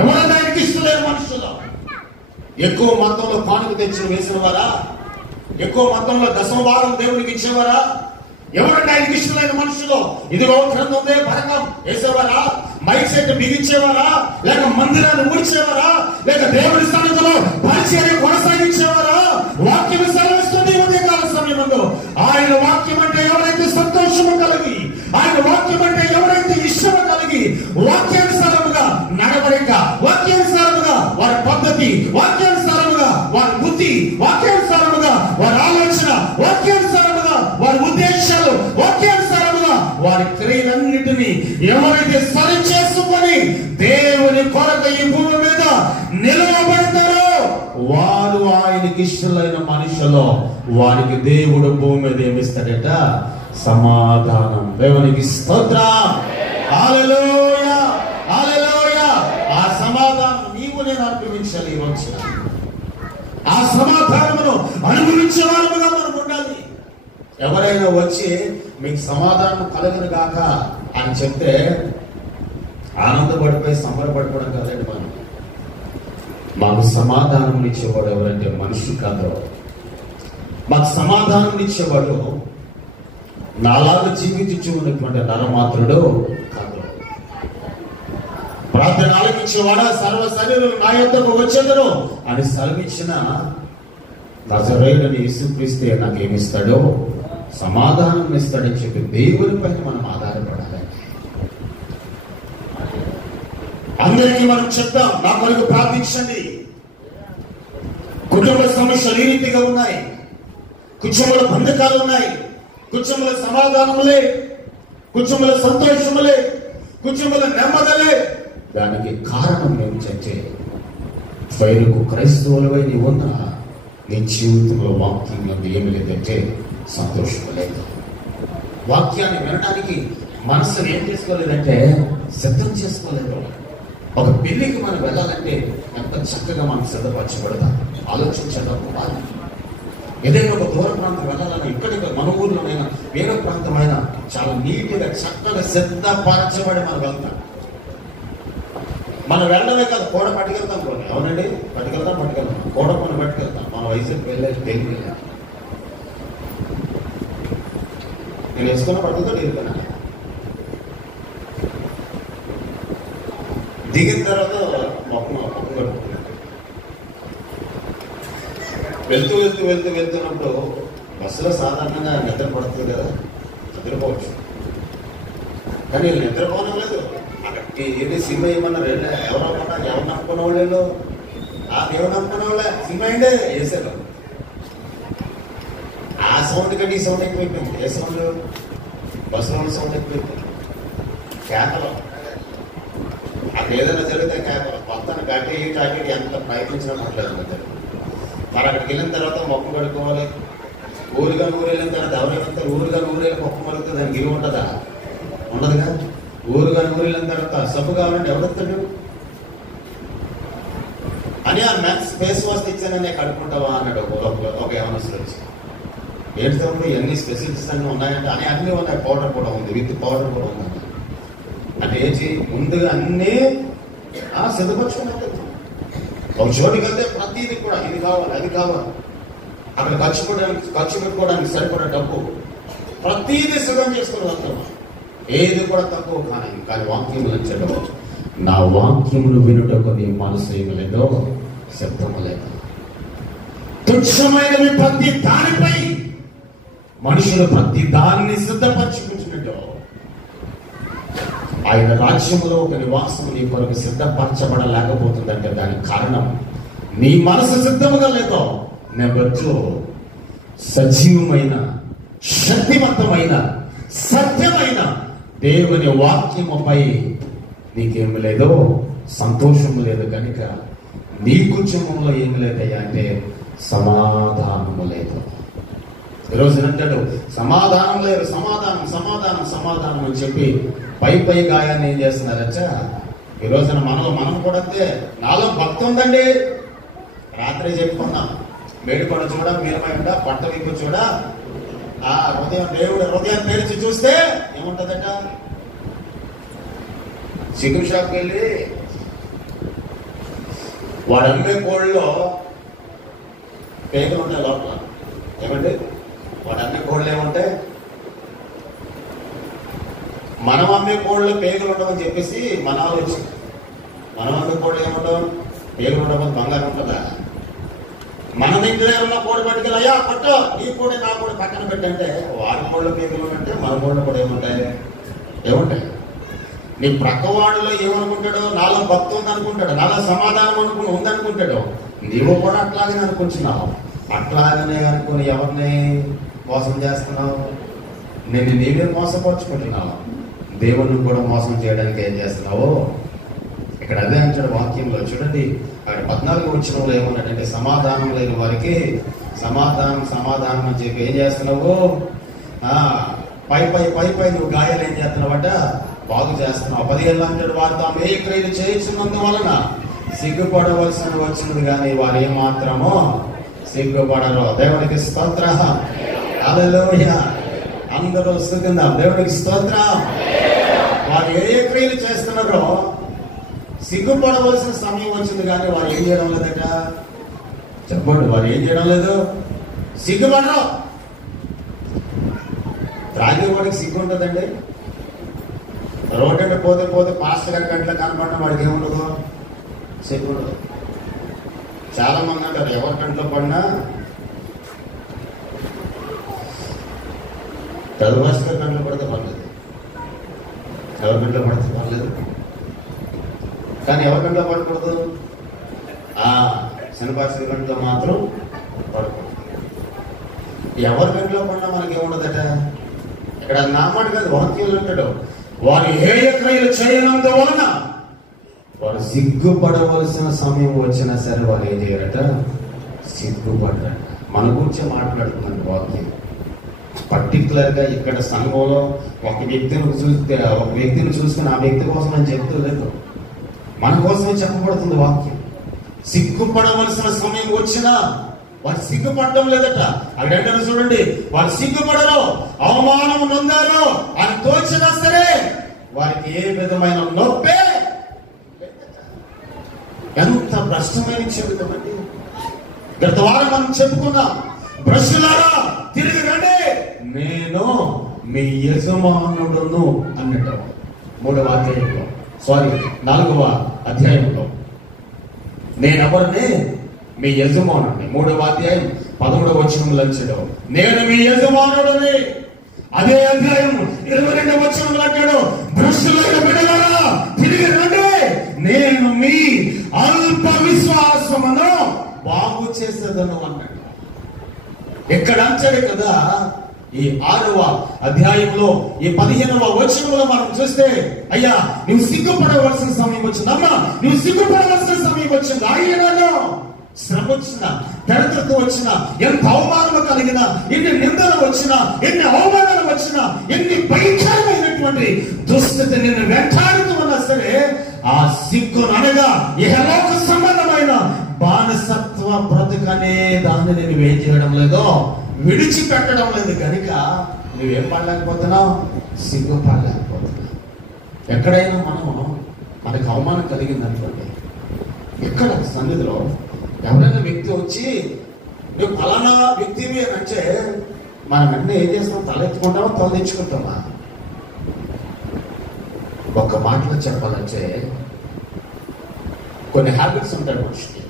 ఎవరు దానికి ఇష్టలేని మనుషులు? ఎక్కువ మొత్తంలో కానుక తెచ్చి వేసిన వారా? ఎక్కువ మొత్తంలో దశమభాగం దేవునికి ఇచ్చేవారా? ఎవరంటే ఆయనకి ఇష్టమైన మనుషులు? ఇదిగో గ్రంథం పరకం వేసేవారా? Mic set బిగించేవారా? లేక మందిరాన్ని ఊడ్చేవారా? లేక దేవుడి సన్నిధిలో పరిచర్య కొనసాగించేవారా? వాక్యం సెలవిస్తుంది ఉదయకాల సమయంలో. ఆయన వాక్యం అంటే ఎవరైతే సంతోషము కలిగి, ఆయన వాక్యం అంటే ఎవరైతే ఇష్టము కలిగి, వాక్యానుసారముగా నడవడిక, వాక్యానుసారముగా వారి పద్ధతి, వాక్యానుసారముగా వారి బుద్ధి, వాక్యానుసారముగా వారి ఆలోచన, వాక్యానుసారముగా వారి ఉద్దేశాలు, వాక్యానుసారముగా వారి క్రియలన్నిటినీ ఎవరైతే సరి చేసుకొని దేవుని కొరకు ఈ భూమి మీద నిలవబడతారో వారు ఆయనకి ఇష్టలైన మనుషులు. వారికి దేవుడు భూమి మీద ఏమిస్తాడట? సమాధానం. దేవునికి స్తోత్రం. హల్లెలూయా, హల్లెలూయా. ఆ సమాధానం నీవు నేను అనుభవించాలి. ఈ వచ్చిన ఆ సమాధానమును అనుభవించే వారముగా మనం ఉండాలి. ఎవరైనా వచ్చి మీకు సమాధానం కలుగును గాక అని చెప్తే ఆనందపడిపోయి సంబరపడిపోవడం కదండి. మనం మాకు సమాధానం ఇచ్చేవాడు ఎవరంటే మనిషి కాదు. మాకు సమాధానం ఇచ్చేవాడు నాలాగా జీవించి ఉన్నటువంటి నరమాత్రుడు కాదు. ప్రార్థన ఆలకించేవాడా సర్వ శరీరులు నా యొద్దకు వచ్చేదరు అని సెలవిచ్చిన నజరేయుడైన యేసుక్రీస్తే నాకేమిస్తాడో సమాధానం ఇస్తాడని చెప్పి దేవుని పైన మనం ఆధారపడాలి. అందరికీ మనం చెప్తాం, నా కొరకు ప్రార్థించండి. కుటుంబ సమస్యలు ఈ రీతిగా ఉన్నాయి, కుటుంబంలో బంధకాలు ఉన్నాయి, కుటుంబంలో సమాధానములే, కుటుంబంలో సంతోషములే, కుటుంబంలో నెమ్మదలే. దానికి కారణం ఏమిటంటే ఫైరుకు క్రైస్తవులవై నీ ఉన్న నీ జీవితంలో వాక్యంలో ఏమి లేదంటే సంతోషం లేదు. వాక్యాన్ని వినడానికి మనసును ఏం చేసుకోలేదంటే సిద్ధం చేసుకోలేదు. ఒక పెళ్లికి మనం వెళ్ళాలంటే ఎంత చక్కగా మనం సిద్ధపరచబడతాం. ఆలోచించడం ఏదైనా ఒక దూర ప్రాంతం వెళ్ళాలని ఇక్కడికి మన ఊర్లోనైనా వేరే ప్రాంతమైనా చాలా నీట్గా చక్కగా సిద్ధపరచబడి మనం వెళ్తాం. మనం వెళ్ళడమే కాదు, కూడ పట్టుకెళ్తాం కొన్ని. అవునండి, పట్టుకెళ్తాం కూడ కొన్ని పట్టుకెళ్తాం. మన వయసుకి వెళ్ళే పెళ్లి నేను వేసుకున్న బట్టలతో ఇరుకున్నా. దిగిన తర్వాత మొక్క వెళ్తున్నప్పుడు బస్సులో సాధారణంగా నిద్ర పడుతుంది కదా, నిద్రపోవచ్చు. కానీ వీళ్ళు నిద్రపోవడం లేదు. అక్కడికి ఏంటి సినిమా ఏమన్నారు, ఎవరు నమ్ముకున్న వాళ్ళు, ఆ దేవుడు నమ్ముకున్న వాళ్ళే సినిమా ఏంటే వేసారు. ఆ సౌండ్ కంటే ఈ సౌండ్ ఎక్కువైపోయింది. ఏ సౌండ్? బస్సులో సౌండ్ ఎక్కువైపోయింది. కేకలు, అక్కడ ఏదైనా జరిగితే కేకలు. మొత్తాన్ని గట్టి ఎంత ప్రయత్నించినా మాట్లాడదు మధ్యలో. మరి అక్కడికి వెళ్ళిన తర్వాత మొక్క కడుక్కోవాలి. ఊరుగా ఊరు వెళ్ళిన తర్వాత ఎవరైనా ఊరుగా ఊరు వెళ్ళి మొక్క మరుగుతుంది, దానికి ఇల్లు ఉంటుందా? ఉండదుగా. ఊరుగా ఊరు వెళ్ళిన తర్వాత సబ్బు కావాలంటే ఎవరెత్తాడు అని, ఆ మ్యాక్స్ ఫేస్ వాష్ ఇచ్చానని కడుక్కుంటావా అన్నాడు ఒక యవనస్తుడు వచ్చి. ఏంటి తమ్ముడు ఇవన్నీ స్పెసిలిటీస్ అన్నీ ఉన్నాయంటే అని అన్నీ ఉన్నాయి. పౌడర్ కూడా ఉంది, విత్ పౌడర్ కూడా ఉంది. అంటే ఏంటి, ముందుగా అన్నీ సిద్ధపరచుకున్నట్టు. ఒక చోటుకి వెళ్తే ప్రతిదీ కూడా ఇది కావాలి అది కావాలి, అక్కడ ఖర్చు పెట్టుకోవడానికి సరిపడే డబ్బు ప్రతిదీ సిద్ధం చేసుకుని వెళ్తాం. ఏది కూడా తక్కువ కానీ వాక్యములు వచ్చాడో, నా వాక్యములు వినుటకు నీ మనసు ఏమి లేదో శబ్దము లేదు. తుచ్చమైనవి ప్రతి దానిపై మనుషులు ప్రతి దాన్ని సిద్ధపరచుకుంటున్నట్టు ఆయన రాజ్యములో ఒక నివాసం నీ కొరకు సిద్ధపరచబడలేకపోతుందంటే దానికి కారణం నీ మనసు సిద్ధముగా లేదో. నెంబర్ 2, సజీవమైన శక్తివంతమైన సత్యమైన దేవుని వాక్యముపై నీకేమి లేదో సంతోషము లేదు కనుక నీ కుటుంబంలో ఏమి లేదయ్యా అంటే సమాధానము లేదు. ఈరోజు అంటాడు సమాధానం లేదు, సమాధానం సమాధానం సమాధానం అని చెప్పి పై గాయాన్ని ఏం చేస్తున్నారచ్చా. ఈ రోజున మనం కూడా అంతే. నాలో భక్తి ఉందండి, రాత్రి చెప్పుకున్నాం, మేడికొండ చూడ, మీరమైండ, పట్ట విప్పు చూడ, ఆ దేవుడు హృదయం తెరిచి చూస్తే ఏముంటదట. చికెన్ షాప్కి వెళ్ళి వాడు అమ్మే కోళ్ళలో పేగలు ఉంటాయి లోపల. ఏమండి వాడు అమ్మే కోళ్ళు ఏముంటాయి? మనం అమ్మే కోళ్ళు పేగలు ఉండవని చెప్పేసి మన ఆలోచన. మనం అమ్మే కోళ్ళు ఏముండవు, పేగలు ఉండవని బంగారం ఉంటుందా? మన దగ్గర ఉన్న కోడి పట్టుకెళ్ళి అయ్యా పట్టు, నీ కోడి నా కోడి పక్కన పెట్టంటే వాడి కోళ్ళ పేగలు ఉంటే మన కోళ్ళు కూడా ఏముంటాయి? నీ ప్రక్కవాడిలో ఏమనుకుంటాడో, నాలో భక్తి ఉందనుకుంటాడు, నాలో సమాధానం ఉందనుకుంటాడు. నీవు కూడా అట్లాగనే అనుకుంటున్నావు. అట్లాగనే అనుకుని ఎవరిని మోసం చేస్తున్నావు? నేను నీవే మోసపరుచుకుంటున్నావు. దేవుడిని కూడా మోసం చేయడానికి ఏం చేస్తున్నావు? ఇక్కడ అదే అంటాడు వాక్యంలో. చూడండి అక్కడ 14 వచనంలో ఏమన్నాడంటే సమాధానం లేని వారికి సమాధానం అని చెప్పి ఏం చేస్తున్నావు? పై నువ్వు గాయాలు ఏం చేస్తున్నావట? బాగు చేస్తున్నావు. 15 అంటాడు వారు తాము ఏ క్రియలు చేయించినందువలన సిగ్గుపడవలసిన వచ్చినది కానీ వారు ఏమాత్రమో సిగ్గుపడరు. దేవుడికి స్తోత్రం, హల్లెలూయా. అందరూ స్తుతిద్దాం, దేవుడికి స్తోత్రం. వారు ఏ క్రియలు చేస్తున్నారో సిగ్గుపడవలసిన సమయం వచ్చింది కానీ వారు ఏం చేయడం లేదట. చెప్పండి, వారు ఏం చేయడం లేదు, సిగ్గుపడరు. త్రాగేవాడికి సిగ్గు ఉంటుందండి. రోడ్డు పోతే పాస్టర్ గారి కంట్లో కనపడిన వాడికి ఏముండదు, సిగ్గు ఉండదు. చాలా మంది అంటారు ఎవరి కంట్లో పడినా చదువాస్ గారి కంట్లో పడితే పర్లేదు, ఎవరి కంట్లో పడితే పర్లేదు. కానీ ఎవరి కంట్లో పడకూడదు, శనిపాస్టర్ గంటలో మాత్రం పడకూడదు. ఎవరి గంటలో పడినా మనకి ఏముండదట. ఇక్కడ నా మాట కాదు, వాక్యంలో అంటాడు వారు ఏ క్రియలు చేయనందువలన వారు సిగ్గుపడవలసిన సమయం వచ్చినా సరే వారు ఏం చేయరట, సిగ్గుపడరట. మన గురించి మాట్లాడుతున్నాడు వాక్యం. పర్టికులర్గా ఇక్కడ సంఘంలో ఒక వ్యక్తిని చూసుకుని ఆ వ్యక్తి కోసం అని చెప్తూ లేదు, మన కోసమే చెప్పబడుతుంది వాక్యం. సిగ్గుపడవలసిన సమయం వచ్చినా వారు సిగ్గుపడటం లేదట. అక్కడ చూడండి, వారు సిగ్గుపడరు, అవమానం నొందారు అని తోచినా సరే వారికి ఏ విధమైన నొప్పే. ఎంత భ్రష్టమైన చెబుతామండి. గత వారం మనం చెప్పుకున్నాం, భ్రష్టులారా తిరిగి రండి, నేను మీ యజమానుడును అన్నట్టు 3వ అధ్యాయంలో, 4వ అధ్యాయంలో. నేనెవరిని? మీ యజమానుడిని. 3వ అధ్యాయం 13వ వచనంలో అంటాడు, నేను మీ యజమానుడిని. అదే అధ్యాయం 22వ వచనంలో అంటాడు, భ్రష్టులైన బిడ్డలారా తిరిగి రండి, నేను మీ అల్ప విశ్వాసమును బాగు చేసేదను అన్నాడు. ఎక్కడ అంటాడు కదా, ఈ 6వ అధ్యాయంలో ఈ 15వ వచనంలో మనం చూస్తే, అయ్యా నువ్వు సిగ్గుపడవలసిన సమయం వచ్చిందమ్మా, నువ్వు సిగ్గుపడవలసిన సమయం వచ్చింది. ఆయనలో శ్రమ వచ్చినా, దరిద్రత వచ్చినా, ఎంత అవమానం కలిగినా, ఎన్ని నిందలు వచ్చినా, ఎన్ని అవమానాలు వచ్చినా, ఎన్ని భయంకరమైనటువంటి దుస్థితి నిన్ను వెంటాడుతూ ఉన్నా సరే, ఆ సిగ్గును అనగా ఇహలోక సంబంధమైన బానిసత్వ బ్రతుకనే దాన్ని నేను ఏం చేయడం లేదో, విడిచిపెట్టడం లేదు. కనుక నువ్వేం పడలేకపోతున్నావు? సిగ్గుపడలేకపోతున్నావు. ఎక్కడైనా మనకు అవమానం కలిగిందనుకోండి, ఎక్కడ సన్నిధిలో ఎవరైనా వ్యక్తి వచ్చి నువ్వు ఫలానా వ్యక్తివి అని అంటే మనం వెంటనే ఏం చేస్తాం? తలెత్తుకుంటామా, తలదించుకుంటామా? ఒక్క మాటలో చెప్పాలంటే కొన్ని హ్యాబిట్స్ ఉంటాయి మనిషికి,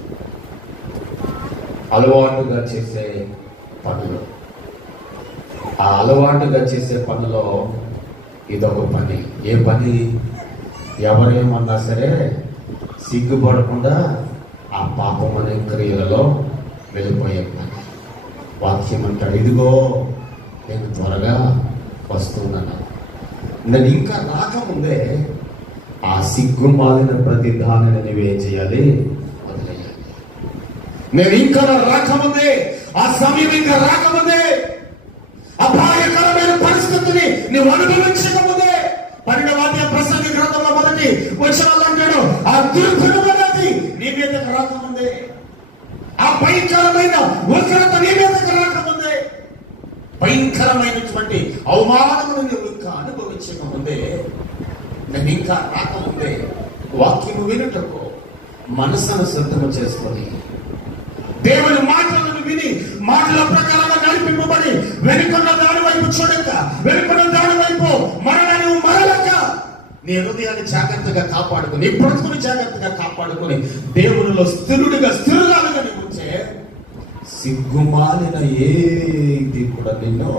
అలవాటుగా చేసే పనులు. ఆ అలవాటుగా చేసే పనిలో ఇదొక పని. ఏ పని? ఎవరేమన్నా సరే సిగ్గుపడకుండా ఆ పాపం అనే క్రియలలో వెళ్ళిపోయే పని. వాక్యం అంటాడు, ఇదిగో నేను త్వరగా వస్తున్నాను. నేను ఇంకా రాకముందే ఆ సిగ్గుమాలిన ప్రతి దానిని నువ్వేం చేయాలి? వదిలేయాలి. నేను ఇంకా రాకముందే, ఆ సమయం ఇంకా రాకముందే, అపాయకరమైన పరిస్థితిని నువ్వు అనుభవించకముందే, 12వ అధ్యాయం ప్రసంగి గ్రంథంలో మొదటి వచనాలు అంటాడు, ఆ దుర్గుణమనేది నీ మీదకి రాకముందే, ఆ భయంకరమైన ఉగ్రత నీ మీదకి రాకముందే, భయంకరమైనటువంటి అవమానమును నువ్వు ఇంకా అనుభవించకముందే, నేను ఇంకా రాకముందే వాక్యము వినుటకు మనసును సిద్ధము చేసుకొని దేవుని మాటలను విని మాటల ప్రకారంగా నడిపింపబడి వెనుకున్న దాని వైపు చూడక, వెనుకున్న దాని వైపు మరణాన్ని మరలక నీ హృదయాన్ని జాగ్రత్తగా కాపాడుకుని, నీ బ్రతుకుని జాగ్రత్తగా కాపాడుకుని దేవునిలో స్థిరురాలుగా ఉంచే సిగ్గుమాలిన ఏది కూడా నిన్ను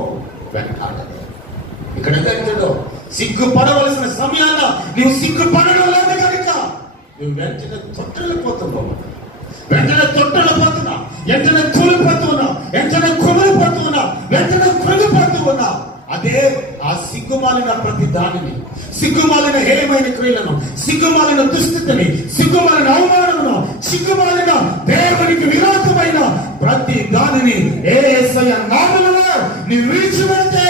వెనకాడదు. ఇక్కడ ఏంటో సిగ్గుపడవలసిన సమయాల్లో నీవు సిగ్గుపడడం లేదు కనుక నువ్వు వెంటనే తొట్టెళ్ళిపోతున్నావు, వెంటనే తొట్టెళ్ళిపోతున్నావు, వెంటనే తూలిపోతున్నావు, వెంటనే కుమిలిపోతున్నావు, వెంటనే కృంగిపోతున్నావు. అదే ఆ సిగ్గుమాలిన ప్రతి దానిని, సిగ్గుమాలిన హేయమైన క్రియలను, సిగ్గుమాలిన దుస్థితిని, సిగ్గుమాలిన అవమానమును, సిగ్గుమాలిన దేవునికి విరోధమైన ప్రతి దానిని యేసయ్య నామములో నీవు విడిచిపెడితే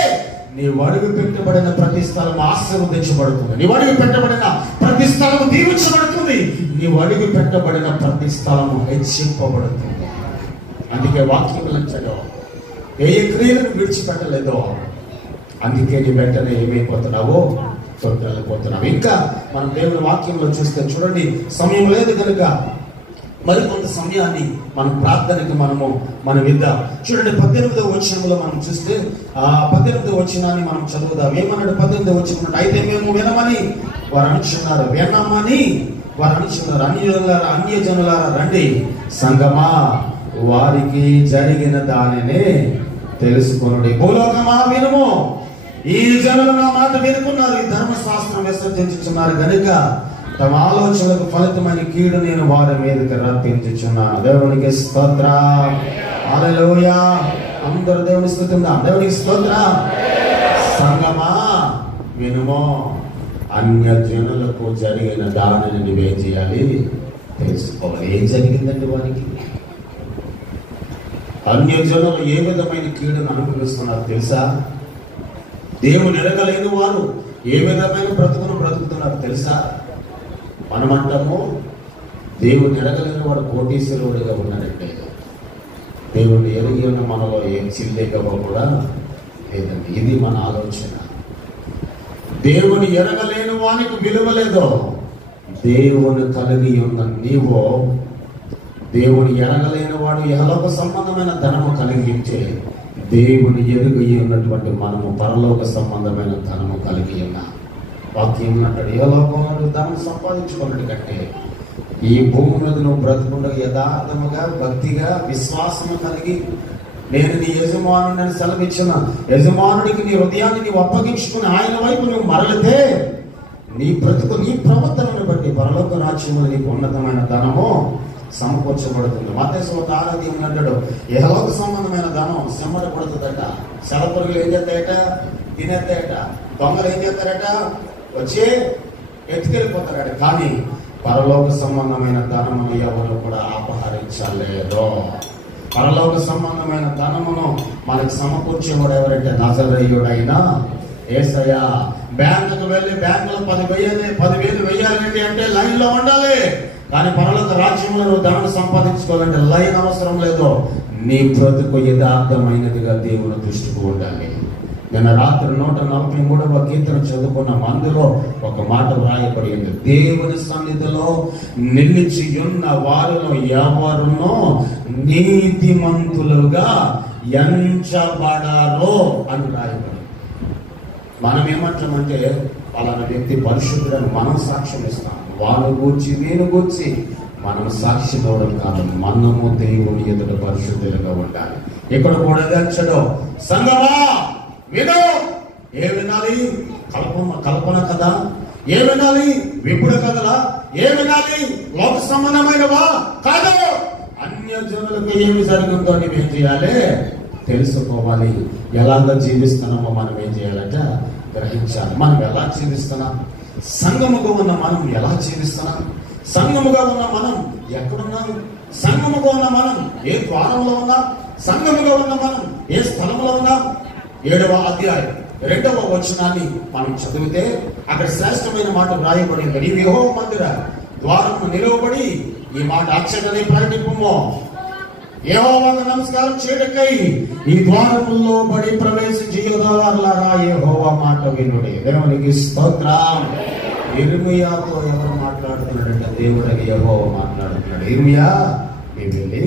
నీవు అడుగు పెట్టబడిన ప్రతి స్థలం ఆశీర్వదించబడుతుంది, నీవు అడుగు పెట్టబడిన ప్రతి స్థలము దీవించబడుతుంది, నీవు అడుగు పెట్టబడిన ప్రతి స్థలము హెచ్చింపబడుతుంది. అందుకే వాక్యములు అంటాడు, ఏ క్రియలను విడిచిపెట్టలేదో అందుకే నీ వెంటనే ఏమైపోతున్నావో తొట్టెళ్ళిపోతున్నావు. ఇంకా మనం దేవుని వాక్యంలో చూస్తే చూడండి, సమయం లేదు కనుక మరికొంత సమయాన్ని మనం ప్రార్థనకి మనం ఇద్దాం. చూడండి 18వ వచనంలో మనం చూస్తే ఆ 18వ వచనాన్ని మనం చదువుదాం. ఏమన్నాడు 18వ వచనం? అయితే మేము వినమని వారు అనుచున్నారు, వినమని వారు అనుచున్నారు, అన్యజనులారా రండి, సంగమా వారికి జరిగిన దానినే తెలుసుకొనుడి. భూలోకమా వినుము, ఈ జనులు నా మాట వినుకున్నారు, ఈ ధర్మశాస్త్రం విసర్జించుచున్నారు కనుక తమ ఆలోచనలకు ఫలితమైన కీడు నేను వారి మీదకి రప్పించుచున్నాను. దేవునికి స్తోత్రం, హల్లెలూయా. అందరూ దేవుని స్తుతిద్దాం. దేవునికి స్తోత్రం. సంగమా వినుమో, అన్య జనులకు జరిగిన దానిని నువ్వేం చేయాలి? తెలుసుకోవాలి. ఏం జరిగిందండి వారికి? అన్య జనులు ఏ విధమైన కీడును అనుభవిస్తున్నారు తెలుసా? దేవుని ఎరగలేని వారు ఏ విధమైన బ్రతుకును బ్రతుకుతున్నారు తెలుసా? మనమంటాము దేవుని ఎరగలేని వాడు కోటీశ్వరుడిగా ఉన్నాడంటే, దేవుని ఎరిగి ఉన్న మనలో ఏం చిల్లేగవ కూడా లేదండి. ఇది మన ఆలోచన. దేవుని ఎరగలేని వానికి విలువ లేదో, దేవుని కలిగి ఉన్న నీవో దేవుని ఎరగలేని వాడు ఇహలోక సంబంధమైన ధనము కలిగించే దేవుని ఎరుగు ఉన్నటువంటి మనము పరలోక సంబంధమైన ధనము కలిగి ఉన్న వాక్యం అంటాడు, ఏ లోకంలో ధనం సంపాదించుకున్నట్టు కంటే ఈ భూమి మీద నువ్వు బ్రతుకుండా యథార్థముగా భక్తిగా విశ్వాసము కలిగి నేను నీ యజమానుడిని సెలవిచ్చిన యజమానుడికి నీ హృదయాన్ని నీవు అప్పగించుకుని ఆయన వైపు నువ్వు మరలితే నీ బ్రతుకు నీ ప్రవర్తనను బట్టి పరలోక రాజ్యములు నీకు ఉన్నతమైన ధనము సమకూర్చబడుతుంది. మత్తయి 6 అంటాడు, యెహోవాకు సంబంధమైన ధనం సెమ్మట పడుతుందట, సెలపురుగులు ఏం చేస్తాయట, తినేస్తాయట, దొంగలు ఏం చేస్తారట, వచ్చి ఎత్తుకెళ్ళిపోతారట. కానీ పరలోక సంబంధమైన ధనమును ఎవరు కూడా అపహరించలేదో. పరలోక సంబంధమైన ధనమును మనకు సమకూర్చేవాడు ఎవరంటే నజరేయుడైన యేసయ్య. బ్యాంకుకు వెళ్ళి బ్యాంకులో 10,000 వేయాలండి అంటే లైన్ లో ఉండాలి. కానీ పరలోక రాజ్యంలో నువ్వు ధనం సంపాదించుకోవాలంటే లైన్ అవసరం లేదు. నీ బ్రతుకు యథార్థమైనదిగా దేవుని దృష్టికి ఉండాలి. నిన్న రాత్రి 143వ కీర్తన చదువుకున్న అందులో ఒక మాట వ్రాయబడింది, దేవుని సన్నిధిలో నిలిచి ఉన్న వారిలో ఎవరునో నీతిమంతులుగా ఎంచబడారో అని రాయబడింది. మనం ఏమంటామంటే పలానా వ్యక్తి పరిశుద్ధుడని మనం సాక్ష్యం ఇస్తాం. వాళ్ళు గూర్చి వీళ్ళు గూర్చి మనం సాక్షి ఇవ్వడం కాదు, మనము దేవుని ఎదుట పరిశుద్ధులుగా ఉండాలి. ఇక్కడ కూడా ఎంచడు. సంగమా విను. ఏ వినాలి? కల్పన కదా? ఏ వినాలి? విపుడు కథలా? ఏ వినాలి? లోక సంబంధమైనవా? కాదు. అన్యజనులకు ఏమి జరుగుతుందో నువ్వేం చేయాలి? తెలుసుకోవాలి. ఎలాగ జీవిస్తున్నామో మనం ఏం చేయాలంటే గ్రహించాలి. మనం ఎలా జీవిస్తున్నాం? సంఘముగా ఉన్న మనం ఎలా జీవిస్తున్నాం? సంఘముగా ఉన్న మనం ఎక్కడున్నాం? సంఘముగా ఉన్న మనం ఏ ద్వారంలో ఉన్నాం? సంఘముగా ఉన్న మనం ఏ స్థలంలో ఉన్నాం? 7వ అధ్యాయం 2వ వచనాన్ని మనం చదివితే అక్కడ శ్రేష్టమైన మాట వ్రాయబడింది. నీవు యెహోవా మందిర ద్వారము నిలవబడి ఈ మాట అక్షరనే ప్రకటింపుమో, యెహోవాకు నమస్కారం చేయటకై ఈ ద్వారముల్లో బడి ప్రవేశించి యూదావారులారా యెహోవా మాట వినుడి. దేవునికి స్తోత్రం. ఇర్మియాతో ఎవరు మాట్లాడుతున్నాడంటే దేవుడికి యెహోవా మాట్లాడుతున్నాడు. ఇర్మియా నీవు వెళ్ళి